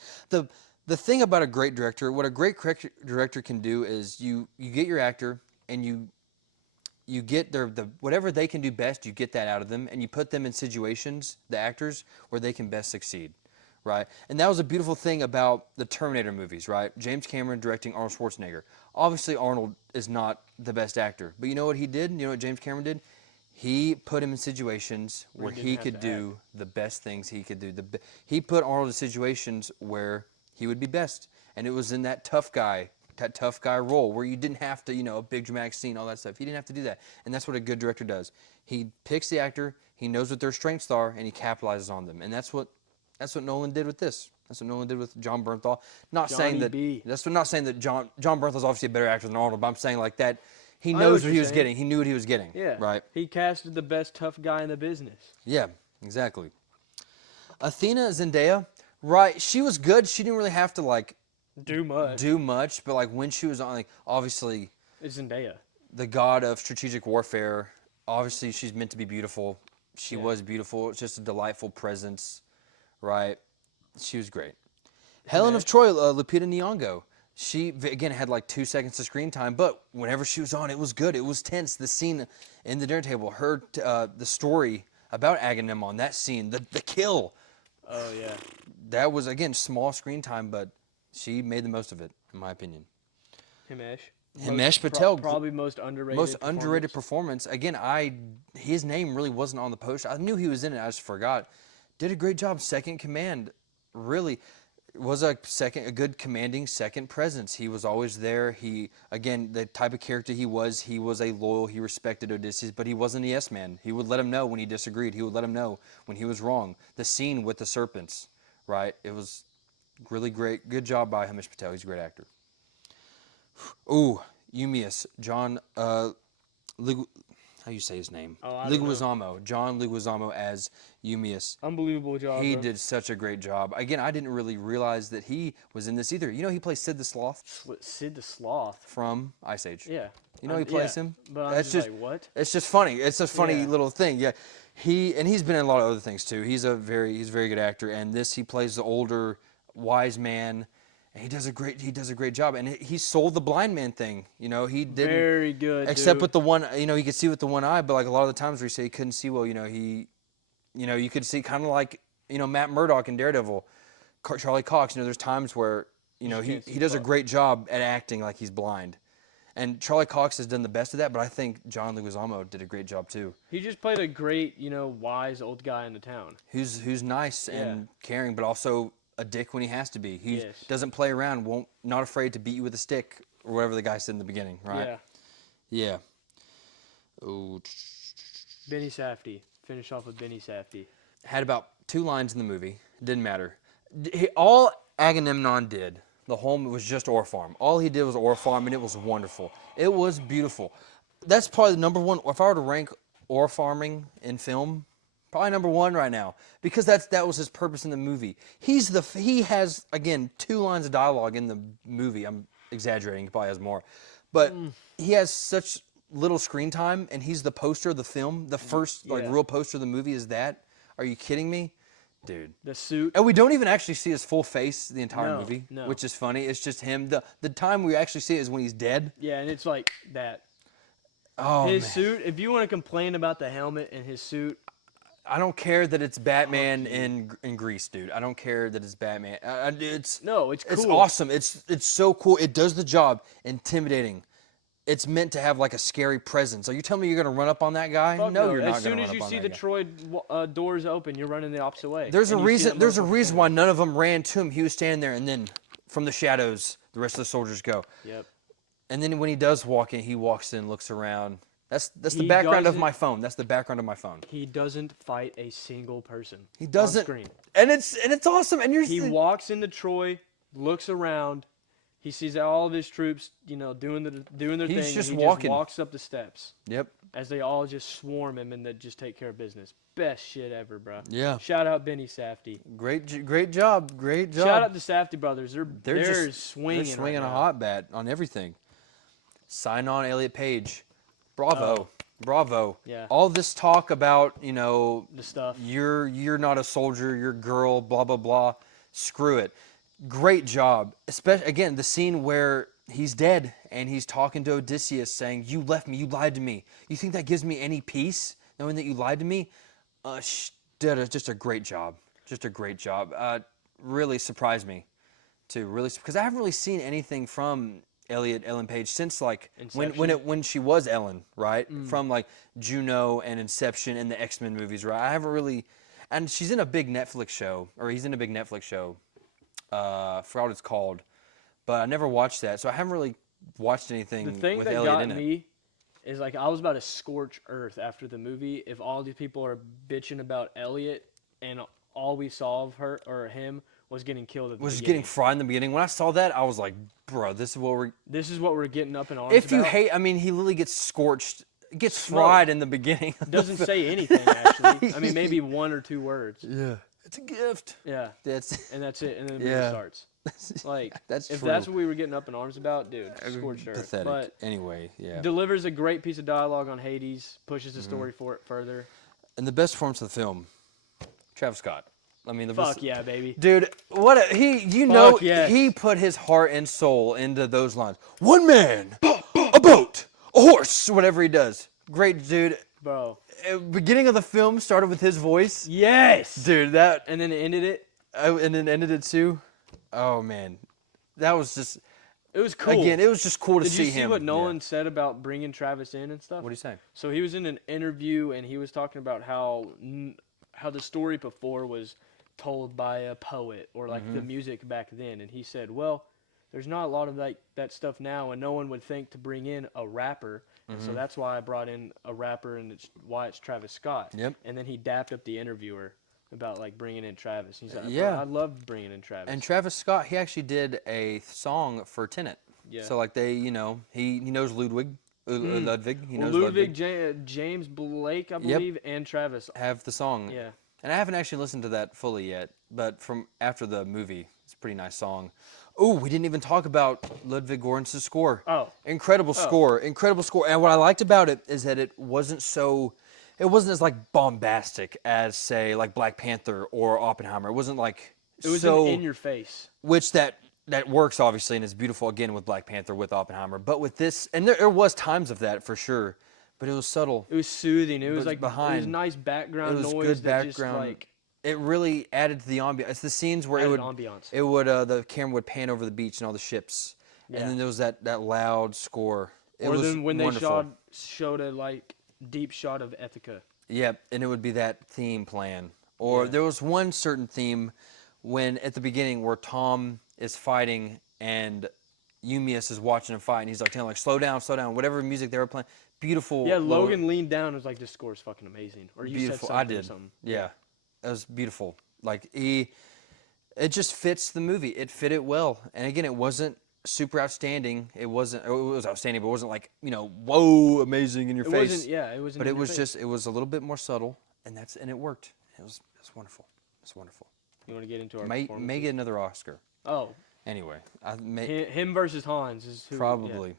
The thing about a great director, what a great director can do is you get your actor and you get the whatever they can do best, you get that out of them, and you put them in situations, the actors, where they can best succeed, right? And that was a beautiful thing about the Terminator movies, right? James Cameron directing Arnold Schwarzenegger. Obviously, Arnold is not the best actor, but you know what he did? You know what James Cameron did? He put him in situations where he he didn't have could to do the best things he could do. He put Arnold in situations where he would be best, and it was in that tough guy role where you didn't have to, a big dramatic scene, all that stuff. He didn't have to do that, and that's what a good director does. He picks the actor, he knows what their strengths are, and he capitalizes on them, and that's what Nolan did with this. That's what Nolan did with John Bernthal. Not saying that John Bernthal's obviously a better actor than Arnold, but I'm saying like that. He know knows what what he you're was saying. getting. He knew what he was getting. Yeah. Right. He casted the best tough guy in the business. Yeah. Exactly. Athena Zendaya, right? She was good. She didn't really have to like Do much. do much, but like when she was on, like obviously It's Zendaya. the god of strategic warfare. Obviously, she's meant to be beautiful. She was beautiful. It's just a delightful presence, right? She was great. Helen of Troy, Lupita Nyong'o. She again had like 2 seconds of screen time, but whenever she was on, it was good. It was tense. The scene in the dinner table, the story about Agamemnon, that scene, the kill. Oh yeah. That was again small screen time, but she made the most of it, in my opinion. Himesh Patel, probably most underrated. Most underrated performance. Again, his name really wasn't on the poster. I knew he was in it. I just forgot. Did a great job. Second command, really was a good commanding second presence. He was always there. The type of character he was a loyal. He respected Odysseus, but he wasn't a yes man. He would let him know when he disagreed. He would let him know when he was wrong. The scene with the serpents, right? It was really great. Good job by Himesh Patel. He's a great actor. Ooh, Eumaeus, John how you say his name? Oh, I don't know. Leguizamo. John Leguizamo as Eumius. Unbelievable job, He bro. did such a great job. Again, I didn't really realize that he was in this either. You know, he plays Sid the Sloth Sid the Sloth. from Ice Age. Yeah. You know he plays him? But I'm That's just like, what? It's just funny. It's a funny Yeah. little thing. Yeah. He's been in a lot of other things too. He's a very good actor, and this he plays the older wise man, and he does a great job. And he sold the blind man thing. You know, he didn't Very good, except dude. with the one, you know, he could see with the one eye, but like a lot of the times where he said he couldn't see well, you know, you could see kind of like, you know, Matt Murdock in Daredevil, Charlie Cox, you know, there's times where, you know, he does a great job at acting like he's blind. And Charlie Cox has done the best of that, but I think John Leguizamo did a great job too. He just played a great, wise old guy in the town. Who's nice and caring, but also a dick when he has to be. He doesn't play around, not afraid to beat you with a stick or whatever the guy said in the beginning, right? Yeah. Yeah. Oh. Benny Safdie. Finish off with Benny Safdie. Had about 2 lines in the movie. Didn't matter. All Agamemnon did, the whole was just ore farm. All he did was ore farm, and it was wonderful. It was beautiful. That's probably the number one. If I were to rank ore farming in film, probably number 1 right now, because that was his purpose in the movie. He has again 2 lines of dialogue in the movie. I'm exaggerating. He probably has more, but he has such little screen time, and he's the poster of the film. The first real poster of the movie is that. Are you kidding me? Dude. The suit. And we don't even actually see his full face the entire movie, No. which is funny. It's just him. The time we actually see it is when he's dead. Yeah, and it's like that. Oh, his man. suit, if you want to complain about the helmet and his suit. I don't care that it's Batman in Greece, dude. I don't care that it's Batman. It's cool. It's awesome. It's so cool. It does the job. Intimidating. It's meant to have like a scary presence. Are you telling me you're going to run up on that guy? Fuck No, you're not As going soon to as run you up on see that the guy. Troy doors open, you're running the opposite way. There's a And you see reason. that There's a motherfucker reason standing why none of them ran to him. He was standing there, and then from the shadows, the rest of the soldiers go. there. Yep. And then when he does walk in, he walks in, looks around. That's the He background of doesn't- my phone. That's the background of my phone. He doesn't fight a single person. He doesn't. On screen. And it's awesome. And He walks into Troy, looks around. He sees all of his troops, doing their thing. He's just and walking. Just walks up the steps. Yep. As they all just swarm him and they just take care of business. Best shit ever, bro. Yeah. Shout out Benny Safdie. Great job. Great job. Shout out to Safdie brothers. They're just swinging. They're swinging right a now. hot bat on everything. Sign on Elliot Page. Bravo. Bravo. Yeah. All this talk about, The stuff. you're not a soldier, you're a girl, blah blah blah. Screw it. Great job. Especially again, the scene where he's dead and he's talking to Odysseus saying, "You left me, you lied to me. You think that gives me any peace knowing that you lied to me?" Did just a great job. Just a great job. Really surprised me too. Really, because I haven't really seen anything from Ellen Page since like when she was Ellen, right? From like Juno and Inception and the X-Men movies, right? I haven't really, and she's in a big Netflix show, or he's in a big Netflix show. I forgot what it's called, but I never watched that, so I haven't really watched anything The thing with that Elliot got in it. me is like I was about to scorch earth after the movie if all these people are bitching about Elliot and all we saw of her or him was getting killed at the Was beginning. getting fried in the beginning. When I saw that, I was like, bro, this is what we're getting up in arms If you about. hate, I mean, he literally gets scorched, gets Smoked. fried in the beginning. Doesn't say anything actually. I mean, maybe 1 or 2 words. Yeah, it's a gift. Yeah, That's and that's it. And then the movie Yeah. starts. Like, that's if true. that's what we were getting up in arms about, dude, scorched earth. Pathetic. But Anyway, yeah. delivers a great piece of dialogue on Hades, pushes the Mm-hmm. story for it further. And the best performance of the film, Travis Scott. I mean, Fuck yeah, baby. dude, Yes. he put his heart and soul into those lines. One man, a boat, a horse, whatever he does. Great dude. Bro. Beginning of the film started with his voice. Yes. Dude, that And then it ended it. and then ended it too. Oh man, that was just It was cool. again. It was just cool to Did see you see him. what Yeah. Nolan said about bringing Travis in and stuff? What do you say? So he was in an interview and he was talking about how the story before was told by a poet or like the music back then, and he said, well, there's not a lot of like that stuff now, and no one would think to bring in a rapper, so that's why I brought in a rapper, and it's why it's Travis Scott. Yep. And then he dapped up the interviewer about like bringing in Travis. He's like, Yeah. I love bringing in Travis. And Travis Scott, he actually did a song for Tenet. Yeah. So like he knows Ludwig, Ludwig. He Well, knows Ludwig. James Blake, I Yep, believe, and Travis. have the song. Yeah. And I haven't actually listened to that fully yet, but from after the movie, it's a pretty nice song. Oh, we didn't even talk about Ludwig Görance's score. Oh. Incredible Oh. score, incredible score. And what I liked about it is that it wasn't as like bombastic as say like Black Panther or Oppenheimer. It wasn't like It was so, in your face. which that works obviously and is beautiful again with Black Panther with Oppenheimer. But with this, and there was times of that for sure, but it was subtle. It was soothing. It But was it's like it was behind. nice It background was noise good that just background. like It really added to the ambiance. It's the scenes where added ambiance. the camera would pan over the beach and all the ships, Yeah. and then there was that loud score. It Or was then when wonderful. they showed a like deep shot of Ithaca. Yep, and it would be that theme playing. Or Yeah. there was one certain theme when at the beginning where Tom is fighting and Eumius is watching him fight, and he's like telling like slow down, whatever music they were playing. Beautiful. Yeah, little- Logan leaned down and was like, "This score is fucking amazing." Or you beautiful. said I something or did. something. Yeah, it was beautiful. Like it just fits the movie. It fit it well. And again, it wasn't super outstanding. It was outstanding, but it wasn't like, whoa, amazing in your It face. wasn't. Yeah, it wasn't. But in it your was face. just, it was a little bit more subtle, and it worked. It was wonderful. It's wonderful. You want to get into our May performances? get another Oscar. Oh, Anyway, I may him versus Hans is who, probably. Yeah.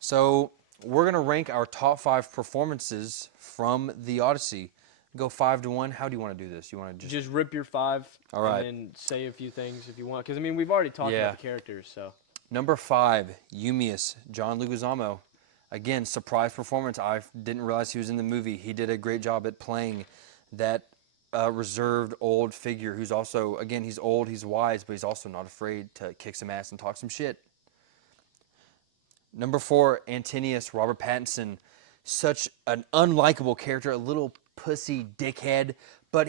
So we're gonna rank our top 5 performances from the Odyssey. Go 5 to 1. How do you want to do this? You want to Just rip your 5. All right. And then say a few things if you want, because I mean we've already talked Yeah. about the characters, so. Number 5, Eumius, John Leguizamo. Again, surprise performance. I didn't realize he was in the movie. He did a great job at playing that reserved old figure who's also, again, he's old, he's wise, but he's also not afraid to kick some ass and talk some shit. Number 4, Antonius, Robert Pattinson. Such an unlikable character, a little pussy dickhead, but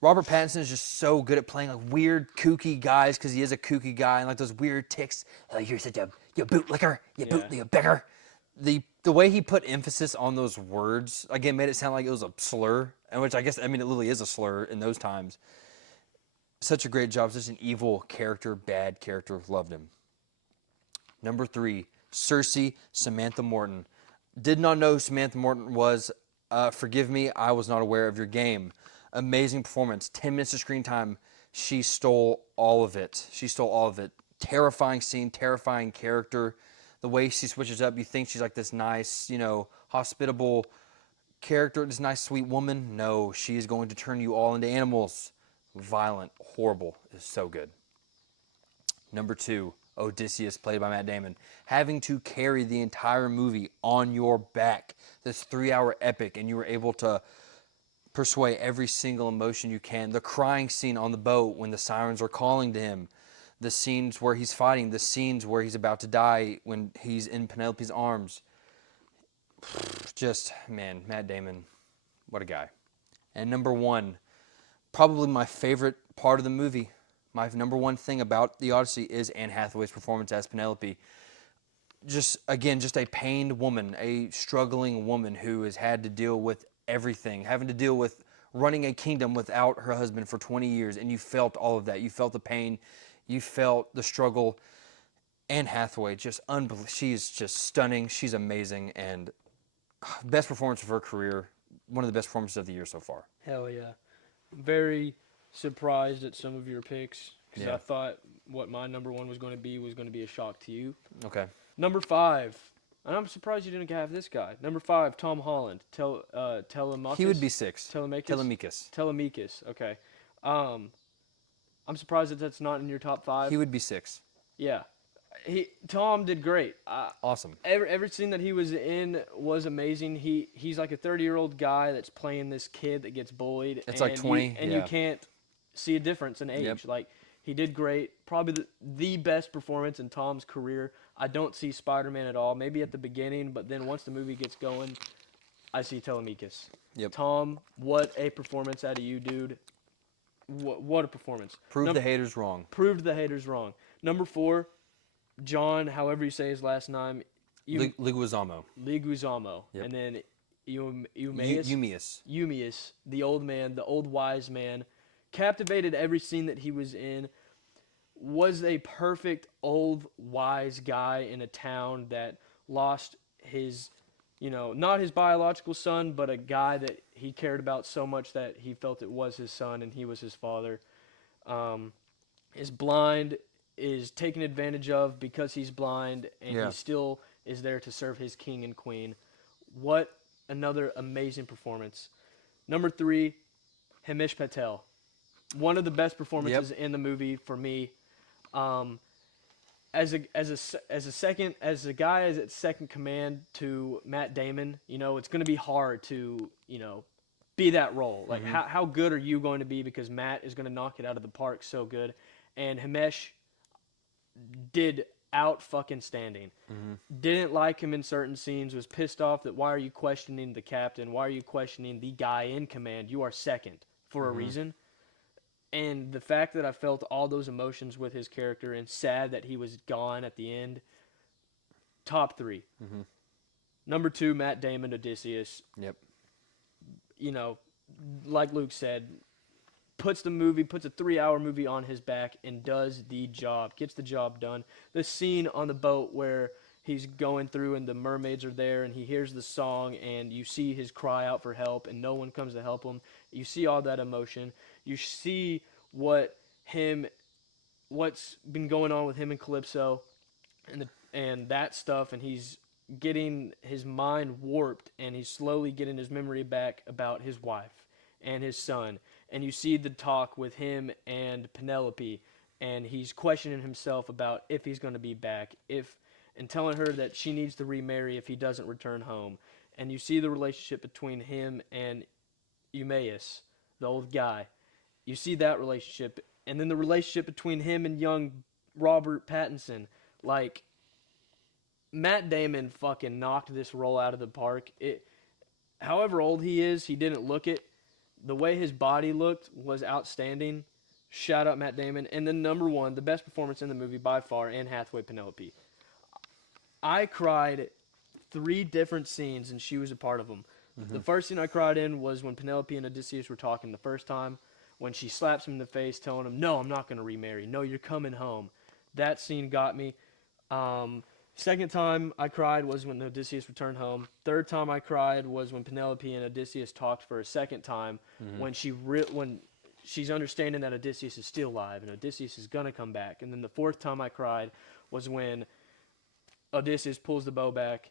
Robert Pattinson is just so good at playing like weird, kooky guys because he is a kooky guy and like those weird ticks. Like, you're such a bootlicker, you beggar. The way he put emphasis on those words again made it sound like it was a slur, and which I guess it literally is a slur in those times. Such a great job, such an evil character, bad character. Loved him. Number 3, Cersei, Samantha Morton. Did not know who Samantha Morton was. Forgive me, I was not aware of your game. Amazing performance. 10 minutes of screen time. She stole all of it. Terrifying scene, terrifying character. The way she switches up, you think she's like this nice, hospitable character, this nice, sweet woman. No, she is going to turn you all into animals. Violent, horrible. Is so good. Number 2, Odysseus, played by Matt Damon, having to carry the entire movie on your back. This 3-hour epic, and you were able to persuade every single emotion you can. The crying scene on the boat when the sirens are calling to him. The scenes where he's fighting. The scenes where he's about to die when he's in Penelope's arms. Just, man, Matt Damon, what a guy. And number 1, probably my favorite part of the movie. My number 1 thing about the Odyssey is Anne Hathaway's performance as Penelope. Just a pained woman, a struggling woman who has had to deal with everything, having to deal with running a kingdom without her husband for 20 years, and you felt all of that. You felt the pain, you felt the struggle. Anne Hathaway, she's just stunning. She's amazing, and best performance of her career. One of the best performances of the year so far. Hell yeah. Very surprised at some of your picks because Yeah. I thought what my number 1 was going to be a shock to you. Okay. Number 5, and I'm surprised you didn't have this guy. Number 5, Tom Holland. Telemachus. He would be 6. Telemachus. Telemachus. Okay. I'm surprised that that's not in your top 5. He would be 6. Yeah. Tom did great. Awesome. Every scene that he was in was amazing. He's like a 30-year-old guy that's playing this kid that gets bullied. It's like 20, and you can't see a difference in age. Yep. Like, he did great. Probably the best performance in Tom's career. I don't see Spider-Man at all. Maybe at the beginning, but then once the movie gets going, I see Telemachus. Yep. Tom, what a performance out of you, dude. What a performance. Proved the haters wrong. Proved the haters wrong. Number 4, John, however you say his last name, Leguizamo. Leguizamo. Yep. And then Eumius, the old man, the old wise man, captivated every scene that he was in, was a perfect old wise guy in a town that lost his, not his biological son, but a guy that he cared about so much that he felt it was his son and he was his father. Um, is blind, is taken advantage of because he's blind, and he Yeah. still is there to serve his king and queen. What another amazing performance. Number 3, Himesh Patel. One of the best Yep. performances in the movie for me. Um, as a guy as its second command to Matt Damon, it's going to be hard to be that role. Like Mm-hmm. how good are you going to be, because Matt is going to knock it out of the park so good, and Himesh did out fucking standing. Mm-hmm. Didn't like him in certain scenes. Was pissed off that why are you questioning the captain? Why are you questioning the guy in command? You are second for a Mm-hmm. reason. And the fact that I felt all those emotions with his character and sad that he was gone at the end. Top 3. Mm-hmm. Number 2, Matt Damon, Odysseus. Yep. You know, like Luke said, puts a 3-hour movie on his back and does the job, gets the job done. The scene on the boat where he's going through and the mermaids are there and he hears the song and you see his cry out for help and no one comes to help him. You see all that emotion. You see what's been going on with him and Calypso and that stuff, and he's getting his mind warped and he's slowly getting his memory back about his wife and his son. And you see the talk with him and Penelope, and he's questioning himself about if he's going to be back, and telling her that she needs to remarry if he doesn't return home. And you see the relationship between him and Eumaeus, the old guy. You see that relationship, and then the relationship between him and young Robert Pattinson. Like, Matt Damon fucking knocked this role out of the park. However old he is, he didn't look it. The way his body looked was outstanding. Shout out Matt Damon. And then number 1, the best performance in the movie by far, Anne Hathaway, Penelope. I cried 3 different scenes, and she was a part of them. Mm-hmm. The first scene I cried in was when Penelope and Odysseus were talking the first time, when she slaps him in the face, telling him, "No, I'm not going to remarry. No, you're coming home." That scene got me. Second time I cried was when Odysseus returned home. Third time I cried was when Penelope and Odysseus talked for a second time, Mm-hmm. when she's understanding that Odysseus is still alive and Odysseus is going to come back. And then the fourth time I cried was when Odysseus pulls the bow back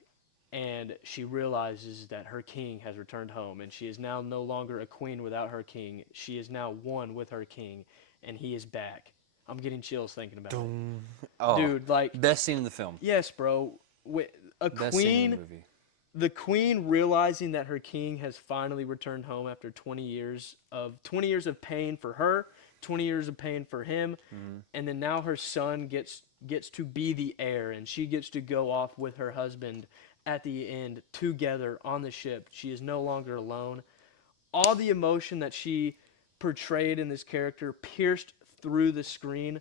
and she realizes that her king has returned home and she is now no longer a queen without her king. She is now one with her king and he is back. I'm getting chills thinking about it. Oh, Dude, like, best scene in the film. yes, bro. A Best scene in the queen, movie. the queen realizing that her king has finally returned home after 20 years of pain for her, 20 years of pain for him, Mm-hmm. and then now her son gets to be the heir, and she gets to go off with her husband at the end together on the ship. She is no longer alone. All the emotion that she portrayed in this character pierced through the screen.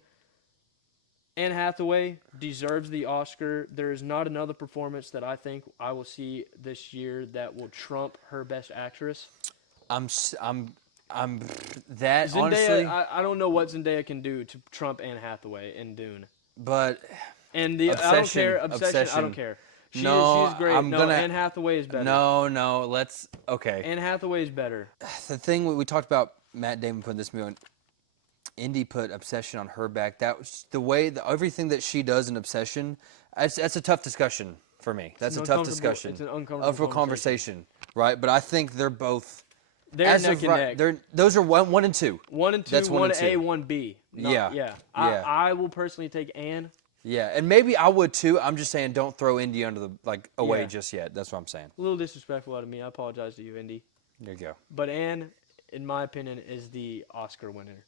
Anne Hathaway deserves the Oscar. There is not another performance that I think I will see this year that will trump her Best Actress. I'm that Zendaya, honestly, I don't know what Zendaya can do to trump Anne Hathaway in Dune. but And I don't care. Obsession, I don't care. She is great. I'm gonna. Anne Hathaway is better. No, let's. Okay. Anne Hathaway is better. The thing we talked about, Matt Damon putting this movie on. Indy put Obsession on her back. That was the way, everything that she does in Obsession. That's a tough discussion for me. That's a tough discussion. It's an uncomfortable for conversation, right? But I think they're both. They're neck and neck. Those are one and two. 1 and 2, That's 1 and A, two. 1 B. Yeah. I will personally take Anne. Yeah, and maybe I would too. I'm just saying, don't throw Indy under the away Yeah. just yet. That's what I'm saying. A little disrespectful out of me. I apologize to you, Indy. There you go. But Anne, in my opinion, is the Oscar winner.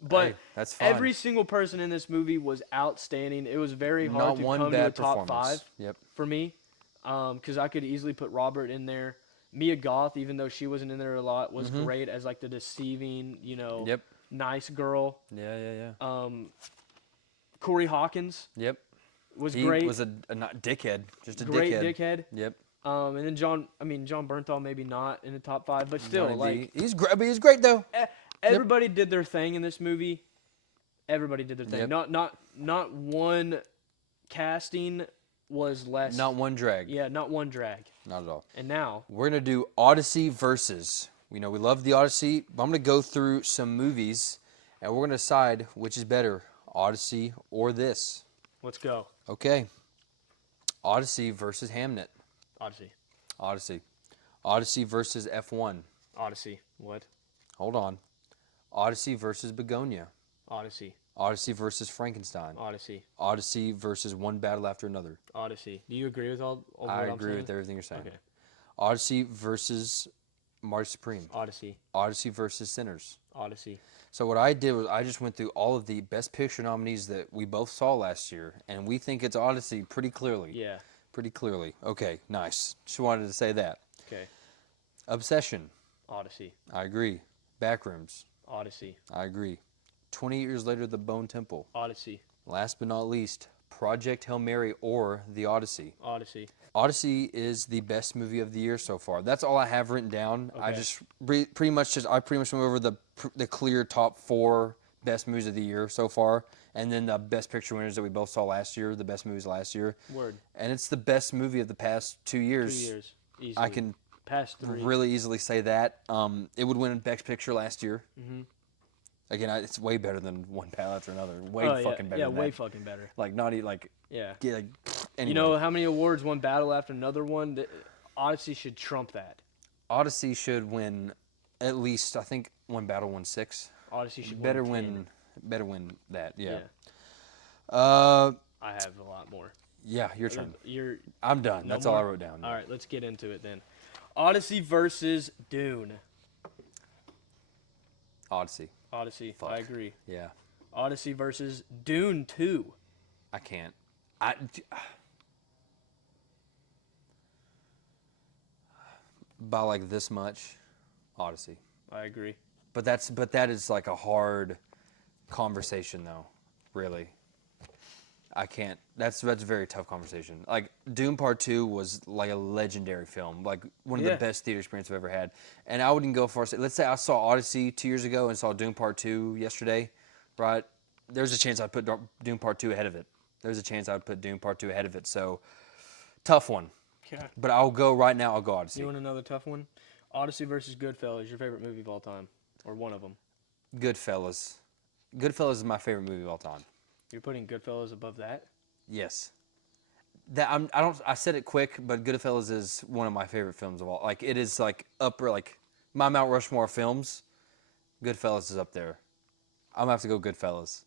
But Hey, that's fine. every single person in this movie was outstanding. It was very hard Not to one come to a bad top performance. 5 Yep. for me, because I could easily put Robert in there. Mia Goth, even though she wasn't in there a lot, was great as like the deceiving, Yep. nice girl. Yeah. Corey Hawkins Yep. was He great. was a not dickhead, just a Great dickhead. dickhead. Yep. And then John Bernthal maybe not in the top 5, but still, Johnny like D. He's great though. everybody did their thing in this movie. Everybody did their thing. Yep. Not one casting was less. Not one drag. Yeah, not one drag. Not at all. And now, We're going to do Odyssey versus. We know we love the Odyssey, but I'm going to go through some movies, and we're going to decide which is better, Odyssey or this. let's go. Okay. Odyssey versus Hamnet. Odyssey. Odyssey. Odyssey versus F1. Odyssey. What? Hold on. Odyssey versus Begonia. Odyssey. Odyssey versus Frankenstein. Odyssey. Odyssey versus One Battle After Another. Odyssey. Do you agree with all of what I I'm agree saying? with everything you're saying. Okay. Odyssey versus Marty Supreme. Odyssey. Odyssey versus Sinners. Odyssey. So what I did was I just went through all of the Best Picture nominees that we both saw last year, and we think it's Odyssey pretty clearly. Yeah. Pretty clearly. Okay, nice. Just wanted to say that. Okay. Obsession. Odyssey. I agree. Backrooms. Odyssey. I agree. 20 Years Later, The Bone Temple. Odyssey. Last but not least, Project Hail Mary or The Odyssey. Odyssey. Odyssey is the best movie of the year so far. That's all I have written down. I Okay. just pretty much went over the clear top 4 best movies of the year so far, and then the best picture winners that we both saw last year, the best movies last year. Word. And it's the best movie of the past 2 years. 2 years. Easily. I can Past 3. really easily say that. It would win Best Picture last year. Mm-hmm. Again, it's way better than One Battle After Another. Way Oh, fucking better. Yeah, than way that. fucking better. Like not even like Yeah. yeah. Like, anyway. You know how many awards one battle after another one? Odyssey should trump that. Odyssey should win at least. I think One Battle won 6. Odyssey should Better win 10. win. Better win that. Yeah. I have a lot more. Yeah. Your turn. You're I'm done. no That's all I more? wrote down. All right, let's get into it then. Odyssey versus Dune. Odyssey. Odyssey. Fuck. I agree. Yeah. Odyssey versus Dune 2. I can't. By like this much, Odyssey. I agree. But that is like a hard conversation though, really. I can't. That's a very tough conversation. Like Doom Part 2 was like a legendary film, like one of the Yeah. best theater experiences I've ever had. And I wouldn't go far. Let's say I saw Odyssey 2 years ago and saw Doom Part 2 yesterday, right? There's a chance I'd put Doom Part 2 ahead of it. There's a chance I'd put Doom Part 2 ahead of it. So tough one. Okay. But I'll go right now. I'll go Odyssey. You want another tough one? Odyssey versus Goodfellas. Your favorite movie of all time, or one of them? Goodfellas. Goodfellas is my favorite movie of all time. You're putting Goodfellas above that? Yes. I said it quick, but Goodfellas is one of my favorite films of all. Like it is like upper like my Mount Rushmore films. Goodfellas is up there. I'm gonna have to go Goodfellas.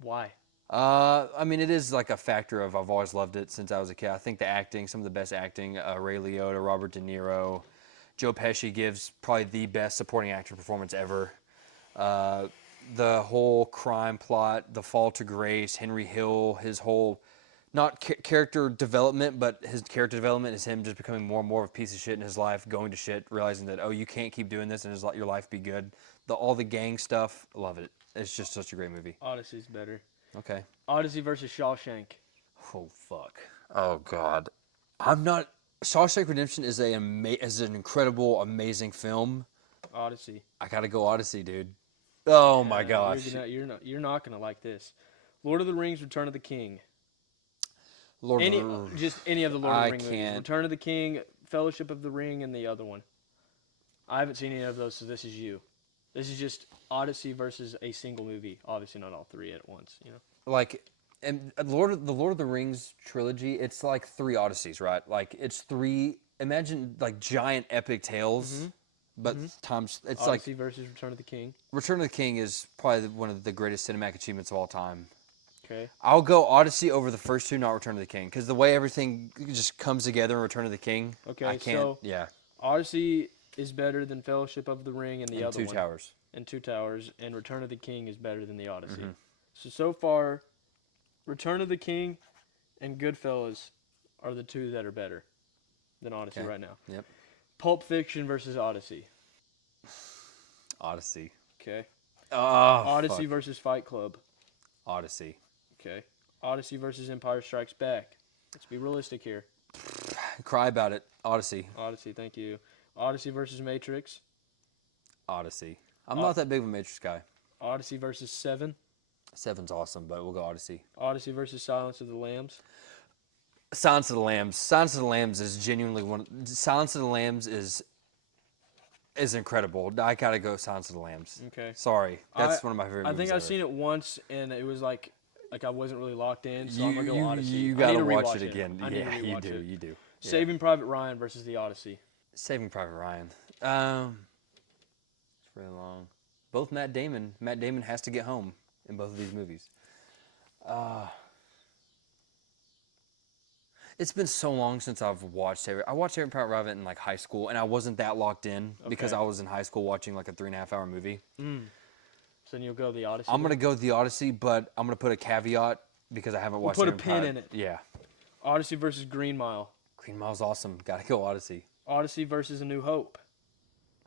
Why? I mean, it is like a factor of I've always loved it since I was a kid. I think the acting, some of the best acting, Ray Liotta, Robert De Niro, Joe Pesci gives probably the best supporting actor performance ever. The whole crime plot, the fall to grace, Henry Hill, his whole, not character development, but his character development is him just becoming more and more of a piece of shit in his life, going to shit, realizing that, oh, you can't keep doing this and just let your life be good. All the gang stuff, love it. It's just such a great movie. Odyssey's better. Okay. Odyssey versus Shawshank. Oh, fuck. Oh, God. I'm not... Shawshank Redemption is is an incredible, amazing film. Odyssey. I gotta go Odyssey, dude. Oh, my gosh. You're not gonna like this. Lord of the Rings: Return of the King. Lord Any of the... just any of the Lord of the I Ring movies. can't. Return of the King, Fellowship of the Ring, and the other one. I haven't seen any of those, so this is you. This is just Odyssey versus a single movie. Obviously, not all three at once. You know. Like, and the Lord of the Rings trilogy, it's like 3 Odysseys, right? Like, it's 3... Imagine, like, giant epic tales, but times... It's Odyssey like... versus Return of the King. Return of the King is probably one of the greatest cinematic achievements of all time. Okay. I'll go Odyssey over the first 2, not Return of the King, because the way everything just comes together in Return of the King, Okay, I can't. so- Yeah, Odyssey is better than Fellowship of the Ring and the and other Two one. Towers. And Two Towers, and Return of the King is better than the Odyssey. Mm-hmm. So far, Return of the King and Goodfellas are the 2 that are better than Odyssey Okay. right now. Yep. Pulp Fiction versus Odyssey. Odyssey. Okay. Oh, Odyssey fuck. versus Fight Club. Odyssey. Okay. Odyssey versus Empire Strikes Back. Let's be realistic here. Cry about it. Odyssey. Odyssey, thank you. Odyssey versus Matrix. Odyssey. I'm not that big of a Matrix guy. Odyssey versus Seven. 7's awesome, but we'll go Odyssey. Odyssey versus Silence of the Lambs. Silence of the Lambs. Silence of the Lambs is genuinely Silence of the Lambs is incredible. I gotta go Silence of the Lambs. Okay. Sorry, that's one of my favorite I movies think ever. I've seen it once, and it was like I wasn't really locked in, so You I'm gonna go you Odyssey. you I need gotta to watch rewatch it again. I need to Yeah, you rewatch do. it. You do. Yeah. Saving Private Ryan versus the Odyssey. Saving Private Ryan. It's really long. Both Matt Damon. Matt Damon has to get home in both of these movies. It's been so long since I've watched Saving. I watched Saving Private Ryan in like high school, and I wasn't that locked in because Okay. I was in high school watching like a 3.5 hour movie. So then you'll go the Odyssey. I'm then? gonna go the Odyssey, but I'm gonna put a caveat because I haven't watched. put a Saving pin Private. in it. Yeah, Odyssey versus Green Mile. Green Mile's awesome. Gotta go Odyssey. Odyssey versus A New Hope.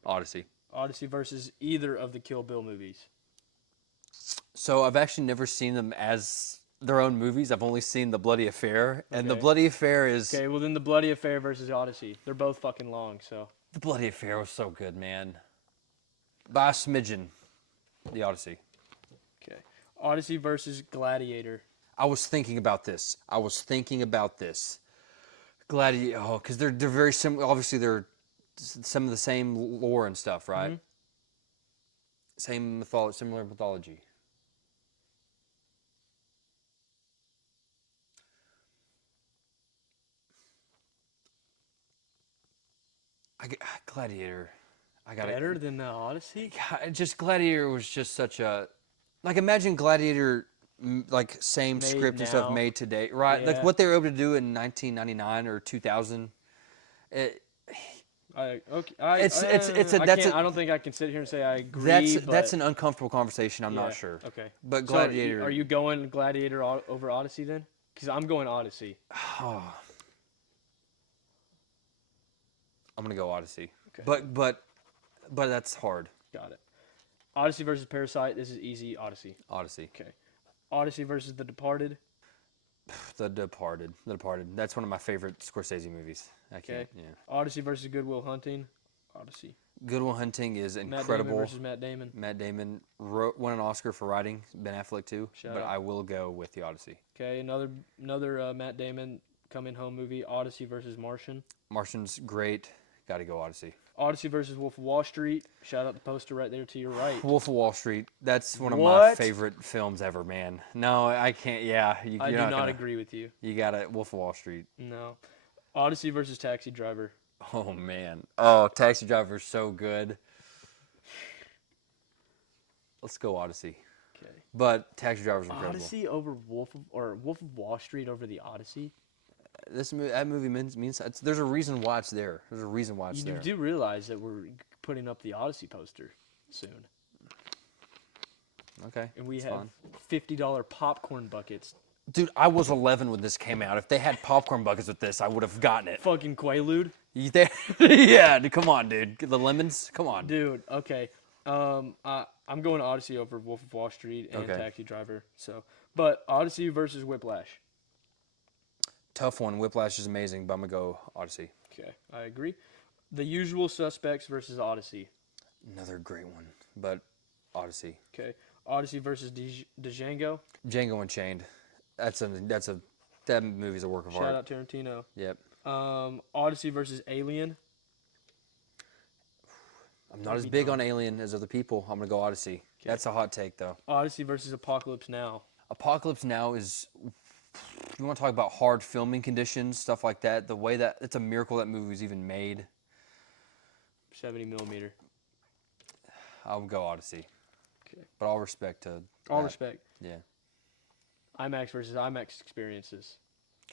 Odyssey. Odyssey versus either of the Kill Bill movies. So I've actually never seen them as their own movies. I've only seen The Bloody Affair, and The Okay. Bloody Affair is Okay, well then The Bloody Affair versus Odyssey. They're both fucking long, so. The Bloody Affair was so good, man. By a smidgen, The Odyssey. Okay. Odyssey versus Gladiator. I was thinking about this. Gladiator, because they're very similar. Obviously, they're some of the same lore and stuff, right? Same mythology, similar mythology. Gladiator. I got Better than the Odyssey? Just Gladiator was just such a like imagine Gladiator like same Made script and stuff now. made today, right? Like Yeah. what they were able to do in 1999 or 2000. It, Okay. I don't think I can sit here and say I agree. that's an uncomfortable conversation. I'm not yeah, sure. Okay. But So Gladiator. are you going Gladiator over Odyssey then? Because I'm going Odyssey. I'm gonna go Odyssey. Okay. But that's hard. Got it. Odyssey versus Parasite. This is easy. Odyssey. Odyssey. Okay. Odyssey versus The Departed. The Departed. The Departed. That's one of my favorite Scorsese movies. I can't. Yeah. Odyssey versus Good Will Hunting. Odyssey. Good Will Hunting is Matt Damon incredible. versus Matt Damon. Matt Damon won an Oscar for writing. Ben Affleck too. Shout But out. I will go with the Odyssey. Okay, another Matt Damon coming home movie. Odyssey versus Martian. Martian's great. Got to go Odyssey. Odyssey versus Wolf of Wall Street. Shout out the poster right there to your right. Wolf of Wall Street. That's one of my What? favorite films ever, man. No, I can't. Yeah, I you're do not gonna, agree with you. You got it. Wolf of Wall Street. No. Odyssey versus Taxi Driver. Oh man. Oh, Taxi Driver's so good. Let's go Odyssey. Okay. But Taxi Driver's incredible. Odyssey over Wolf of Wall Street over the Odyssey. That movie means there's a reason why it's there. There's a reason why it's You there. do realize that we're putting up the Odyssey poster soon, Okay. and we it's have fine. $50 popcorn buckets. Dude, I was 11 when this came out. If they had popcorn buckets with this, I would have gotten it. Fucking Quaalude. Yeah, dude, come on, dude. The lemons, come on. Dude, okay. I'm going Odyssey over Wolf of Wall Street and Okay. Taxi Driver. So, but Odyssey versus Whiplash. Tough one. Whiplash is amazing, but I'm gonna go Odyssey. Okay, I agree. The Usual Suspects versus Odyssey. Another great one, but Odyssey. Okay, Odyssey versus Django. Django Unchained. That movie's a work of Shout art. out Tarantino. Yep. Odyssey versus Alien. I'm not as big on Alien as other people. I'm gonna go Odyssey. That's a hot take though. Odyssey versus Apocalypse Now. Apocalypse Now is. You want to talk about hard filming conditions, stuff like that. The way that it's a miracle that movie was even made. 70 millimeter. I'll go Odyssey. Okay. But all respect to. All that. respect. Yeah. IMAX versus IMAX experiences.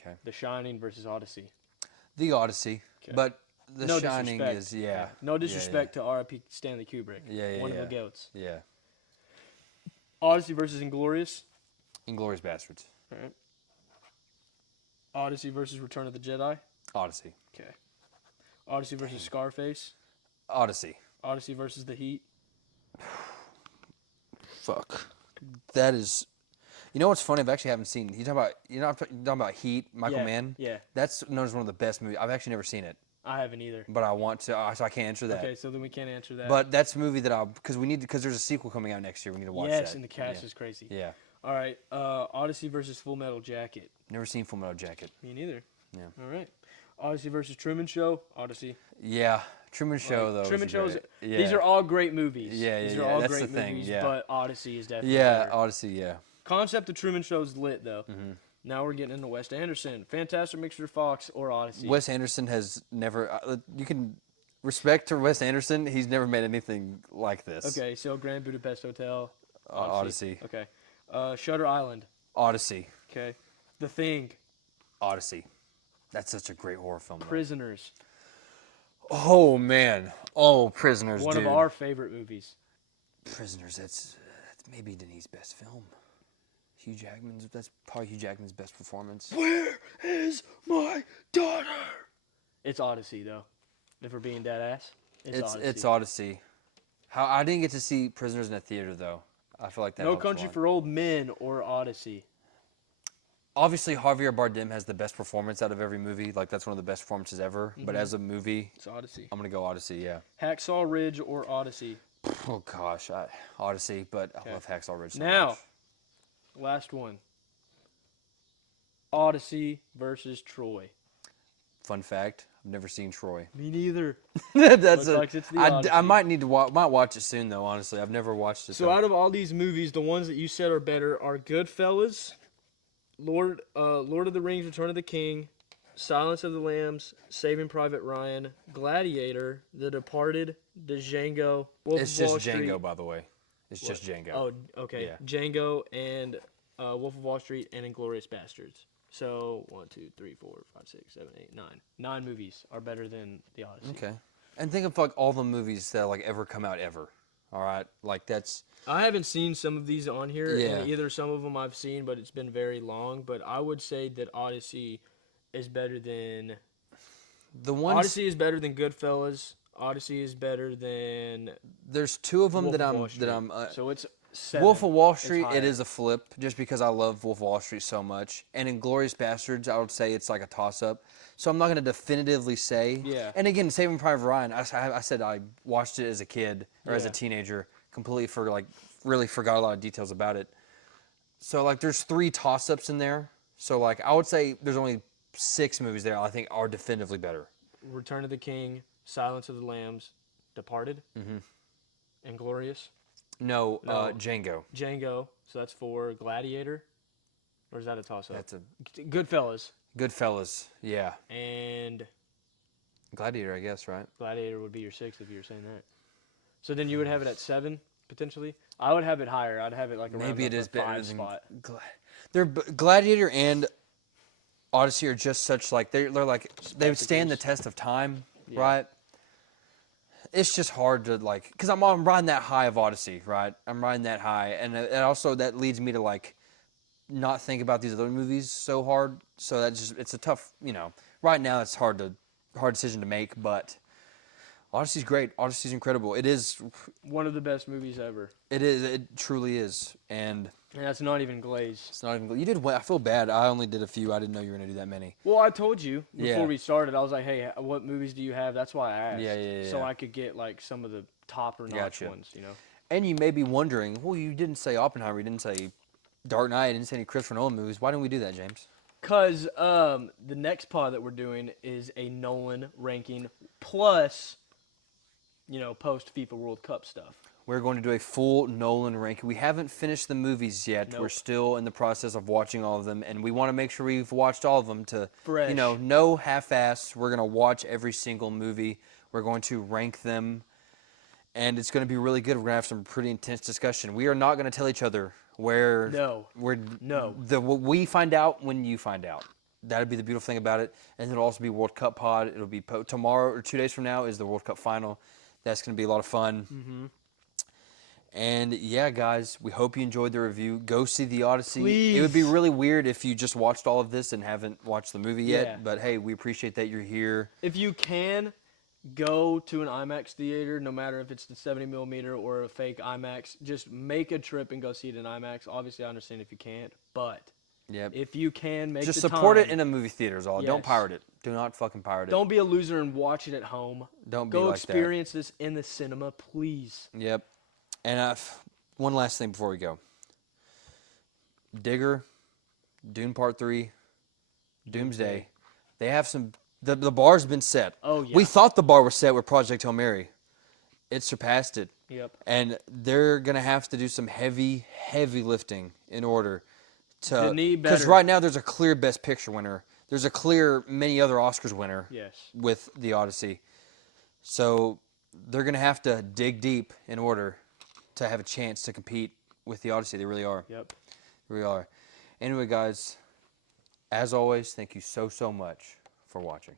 Okay. The Shining versus Odyssey. The Odyssey, Okay. but The No Shining disrespect. is yeah. No disrespect to R.I.P. Stanley Kubrick. Yeah, One yeah. of the goats. Yeah. Odyssey versus Inglourious. Inglourious Bastards. All right. Odyssey versus Return of the Jedi. Odyssey. Okay. Odyssey versus Scarface. Odyssey. Odyssey versus The Heat. Fuck. That is. You know what's funny? I've actually haven't seen. You talking about Heat, Michael Yeah, Mann. yeah. That's known as one of the best movies. I've actually never seen it, I haven't either. but I want to. So I can't answer that. Okay, so then we can't answer that. But that's a movie that because there's a sequel coming out next year. We need to watch that. yes, and the cast yeah. is crazy. Yeah. All right. Odyssey versus Full Metal Jacket. Never seen Full Metal Jacket. Me neither. Yeah. All right. Odyssey versus Truman Show. Odyssey. Yeah. Truman Show Like, though. Truman Was Show's. great. Yeah. These are all great movies. Yeah, These yeah, are yeah. all That's great the thing, movies, yeah. but Odyssey is definitely Yeah. better. Odyssey. Yeah. Concept of Truman Show's lit though. Mm-hmm. Now we're getting into Wes Anderson. Fantastic Mixture of Fox or Odyssey. Wes Anderson has never. You can respect to Wes Anderson. He's never made anything like this. Okay, so Grand Budapest Hotel. Odyssey. Okay. Shutter Island. Odyssey. Okay. The Thing. Odyssey. That's such a great horror film. Though. Prisoners. Oh man. Oh, Prisoners. One dude. of our favorite movies. Prisoners. That's maybe Denis' best film. Hugh Jackman's. That's probably Hugh Jackman's best performance. Where is my daughter? It's Odyssey though. If we're being dead ass, It's Odyssey. How I didn't get to see Prisoners in a theater though. I feel like that. No helps a Country lot. for Old Men or Odyssey. Obviously, Javier Bardem has the best performance out of every movie. Like that's one of the best performances ever. But as a movie, It's Odyssey. I'm gonna go Odyssey. Yeah. Hacksaw Ridge or Odyssey. Oh gosh, Odyssey. But Okay. I love Hacksaw Ridge so Now, much. last one. Odyssey versus Troy. Fun fact: I've never seen Troy. Me neither. That's Looks like it's the I Odyssey. might need to might watch it soon though. Honestly, I've never watched it. So though. out of all these movies, the ones that you said are better are Goodfellas, Lord of the Rings: Return of the King, Silence of the Lambs, Saving Private Ryan, Gladiator, The Departed, Django, Wolf It's of Wall just Street. Django, by the way. It's just Django. Oh, okay. Yeah. Django and Wolf of Wall Street and Inglourious Bastards. So 1, 2, 3, 4, 5, 6, 7, 8, 9. 9 movies are better than The Odyssey. Okay. And think of like all the movies that like ever come out ever. All right, like that's I haven't seen some of these on here, Yeah. and either some of them I've seen, but it's been very long. But I would say that Odyssey is better than the ones. Odyssey is better than Goodfellas. Odyssey is better than There's two of them Wolf that of I'm Wall that I'm. so it's 7. Wolf of Wall It's Street, higher. it is a flip, just because I love Wolf of Wall Street so much. And Inglourious Bastards, I would say it's like a toss-up. So I'm not going to definitively say. Yeah. And again, Saving Private Ryan, I said I watched it as a kid or as a Yeah. teenager, completely really forgot a lot of details about it. So like there's 3 toss-ups in there. So like I would say there's only 6 movies there I think are definitively better. Return of the King, Silence of the Lambs, Departed, Inglorious, No, No. Django. Django. So that's 4. Gladiator, or is that a toss-up? That's a Goodfellas Goodfellas. Yeah. and Gladiator, I guess, right? Gladiator would be your 6th if you were saying that. So then you would have it at 7 potentially. I would have it higher. I'd have it like around Maybe it the is better 5 than spot. Gladiator and Odyssey are just such like they're like they would stand the Spectacles. test of time, Yeah. right? It's just hard to like because I'm riding that high of Odyssey, right? I'm riding that high, and also that leads me to like not think about these other movies so hard. So that's just it's a tough, right now it's hard decision to make, but Odyssey's great. Odyssey's incredible. It is. One of the best movies ever. It is. It truly is, and. And that's not even Glaze. It's not even. You did well. I feel bad. I only did a few. I didn't know you were gonna do that many. Well, I told you before Yeah. we started. I was like, "Hey, what movies do you have?" That's why I asked. Yeah. So I could get like some of the top or notch Gotcha. ones, And you may be wondering, well, you didn't say Oppenheimer. You didn't say Dark Knight. You didn't say any Christopher Nolan movies. Why didn't we do that, James? Cause the next pod that we're doing is a Nolan ranking plus, post FIFA World Cup stuff. We're going to do a full Nolan ranking. We haven't finished the movies yet. Nope. We're still in the process of watching all of them, and we want to make sure we've watched all of them to, Fresh. no half-ass. We're going to watch every single movie. We're going to rank them, and it's going to be really good. We're going to have some pretty intense discussion. We are not going to tell each other where No. what we find out when you find out. That'd be the beautiful thing about it. And it'll also be World Cup pod. It'll be tomorrow or 2 days from now is the World Cup final. That's going to be a lot of fun. Mm-hmm. And yeah, guys, we hope you enjoyed the review. Go see The Odyssey. Please. It would be really weird if you just watched all of this and haven't watched the movie yet. Yeah. But hey, we appreciate that you're here. If you can, go to an IMAX theater, no matter if it's the 70 millimeter or a fake IMAX. Just make a trip and go see it in IMAX. Obviously, I understand if you can't, but Yep. if you can, make Just the support time. it in a movie theater is all. Don't Yes. pirate it. Do not fucking pirate it. Don't be a loser and watch it at home. Don't be Go like experience this in the cinema, please. that. Yep. And one last thing before we go. Digger, Dune Part 3, Doomsday, They have some. The bar's been set. Oh yeah. We thought the bar was set with Project Hail Mary. It surpassed it. Yep. And they're gonna have to do some heavy lifting in order to. Denis Because better. right now there's a clear Best Picture winner. There's a clear many other Oscars winner. Yes. With the Odyssey, so they're gonna have to dig deep in order to have a chance to compete with the Odyssey. They really are. Yep. They really are. Anyway, guys, as always, thank you so much for watching.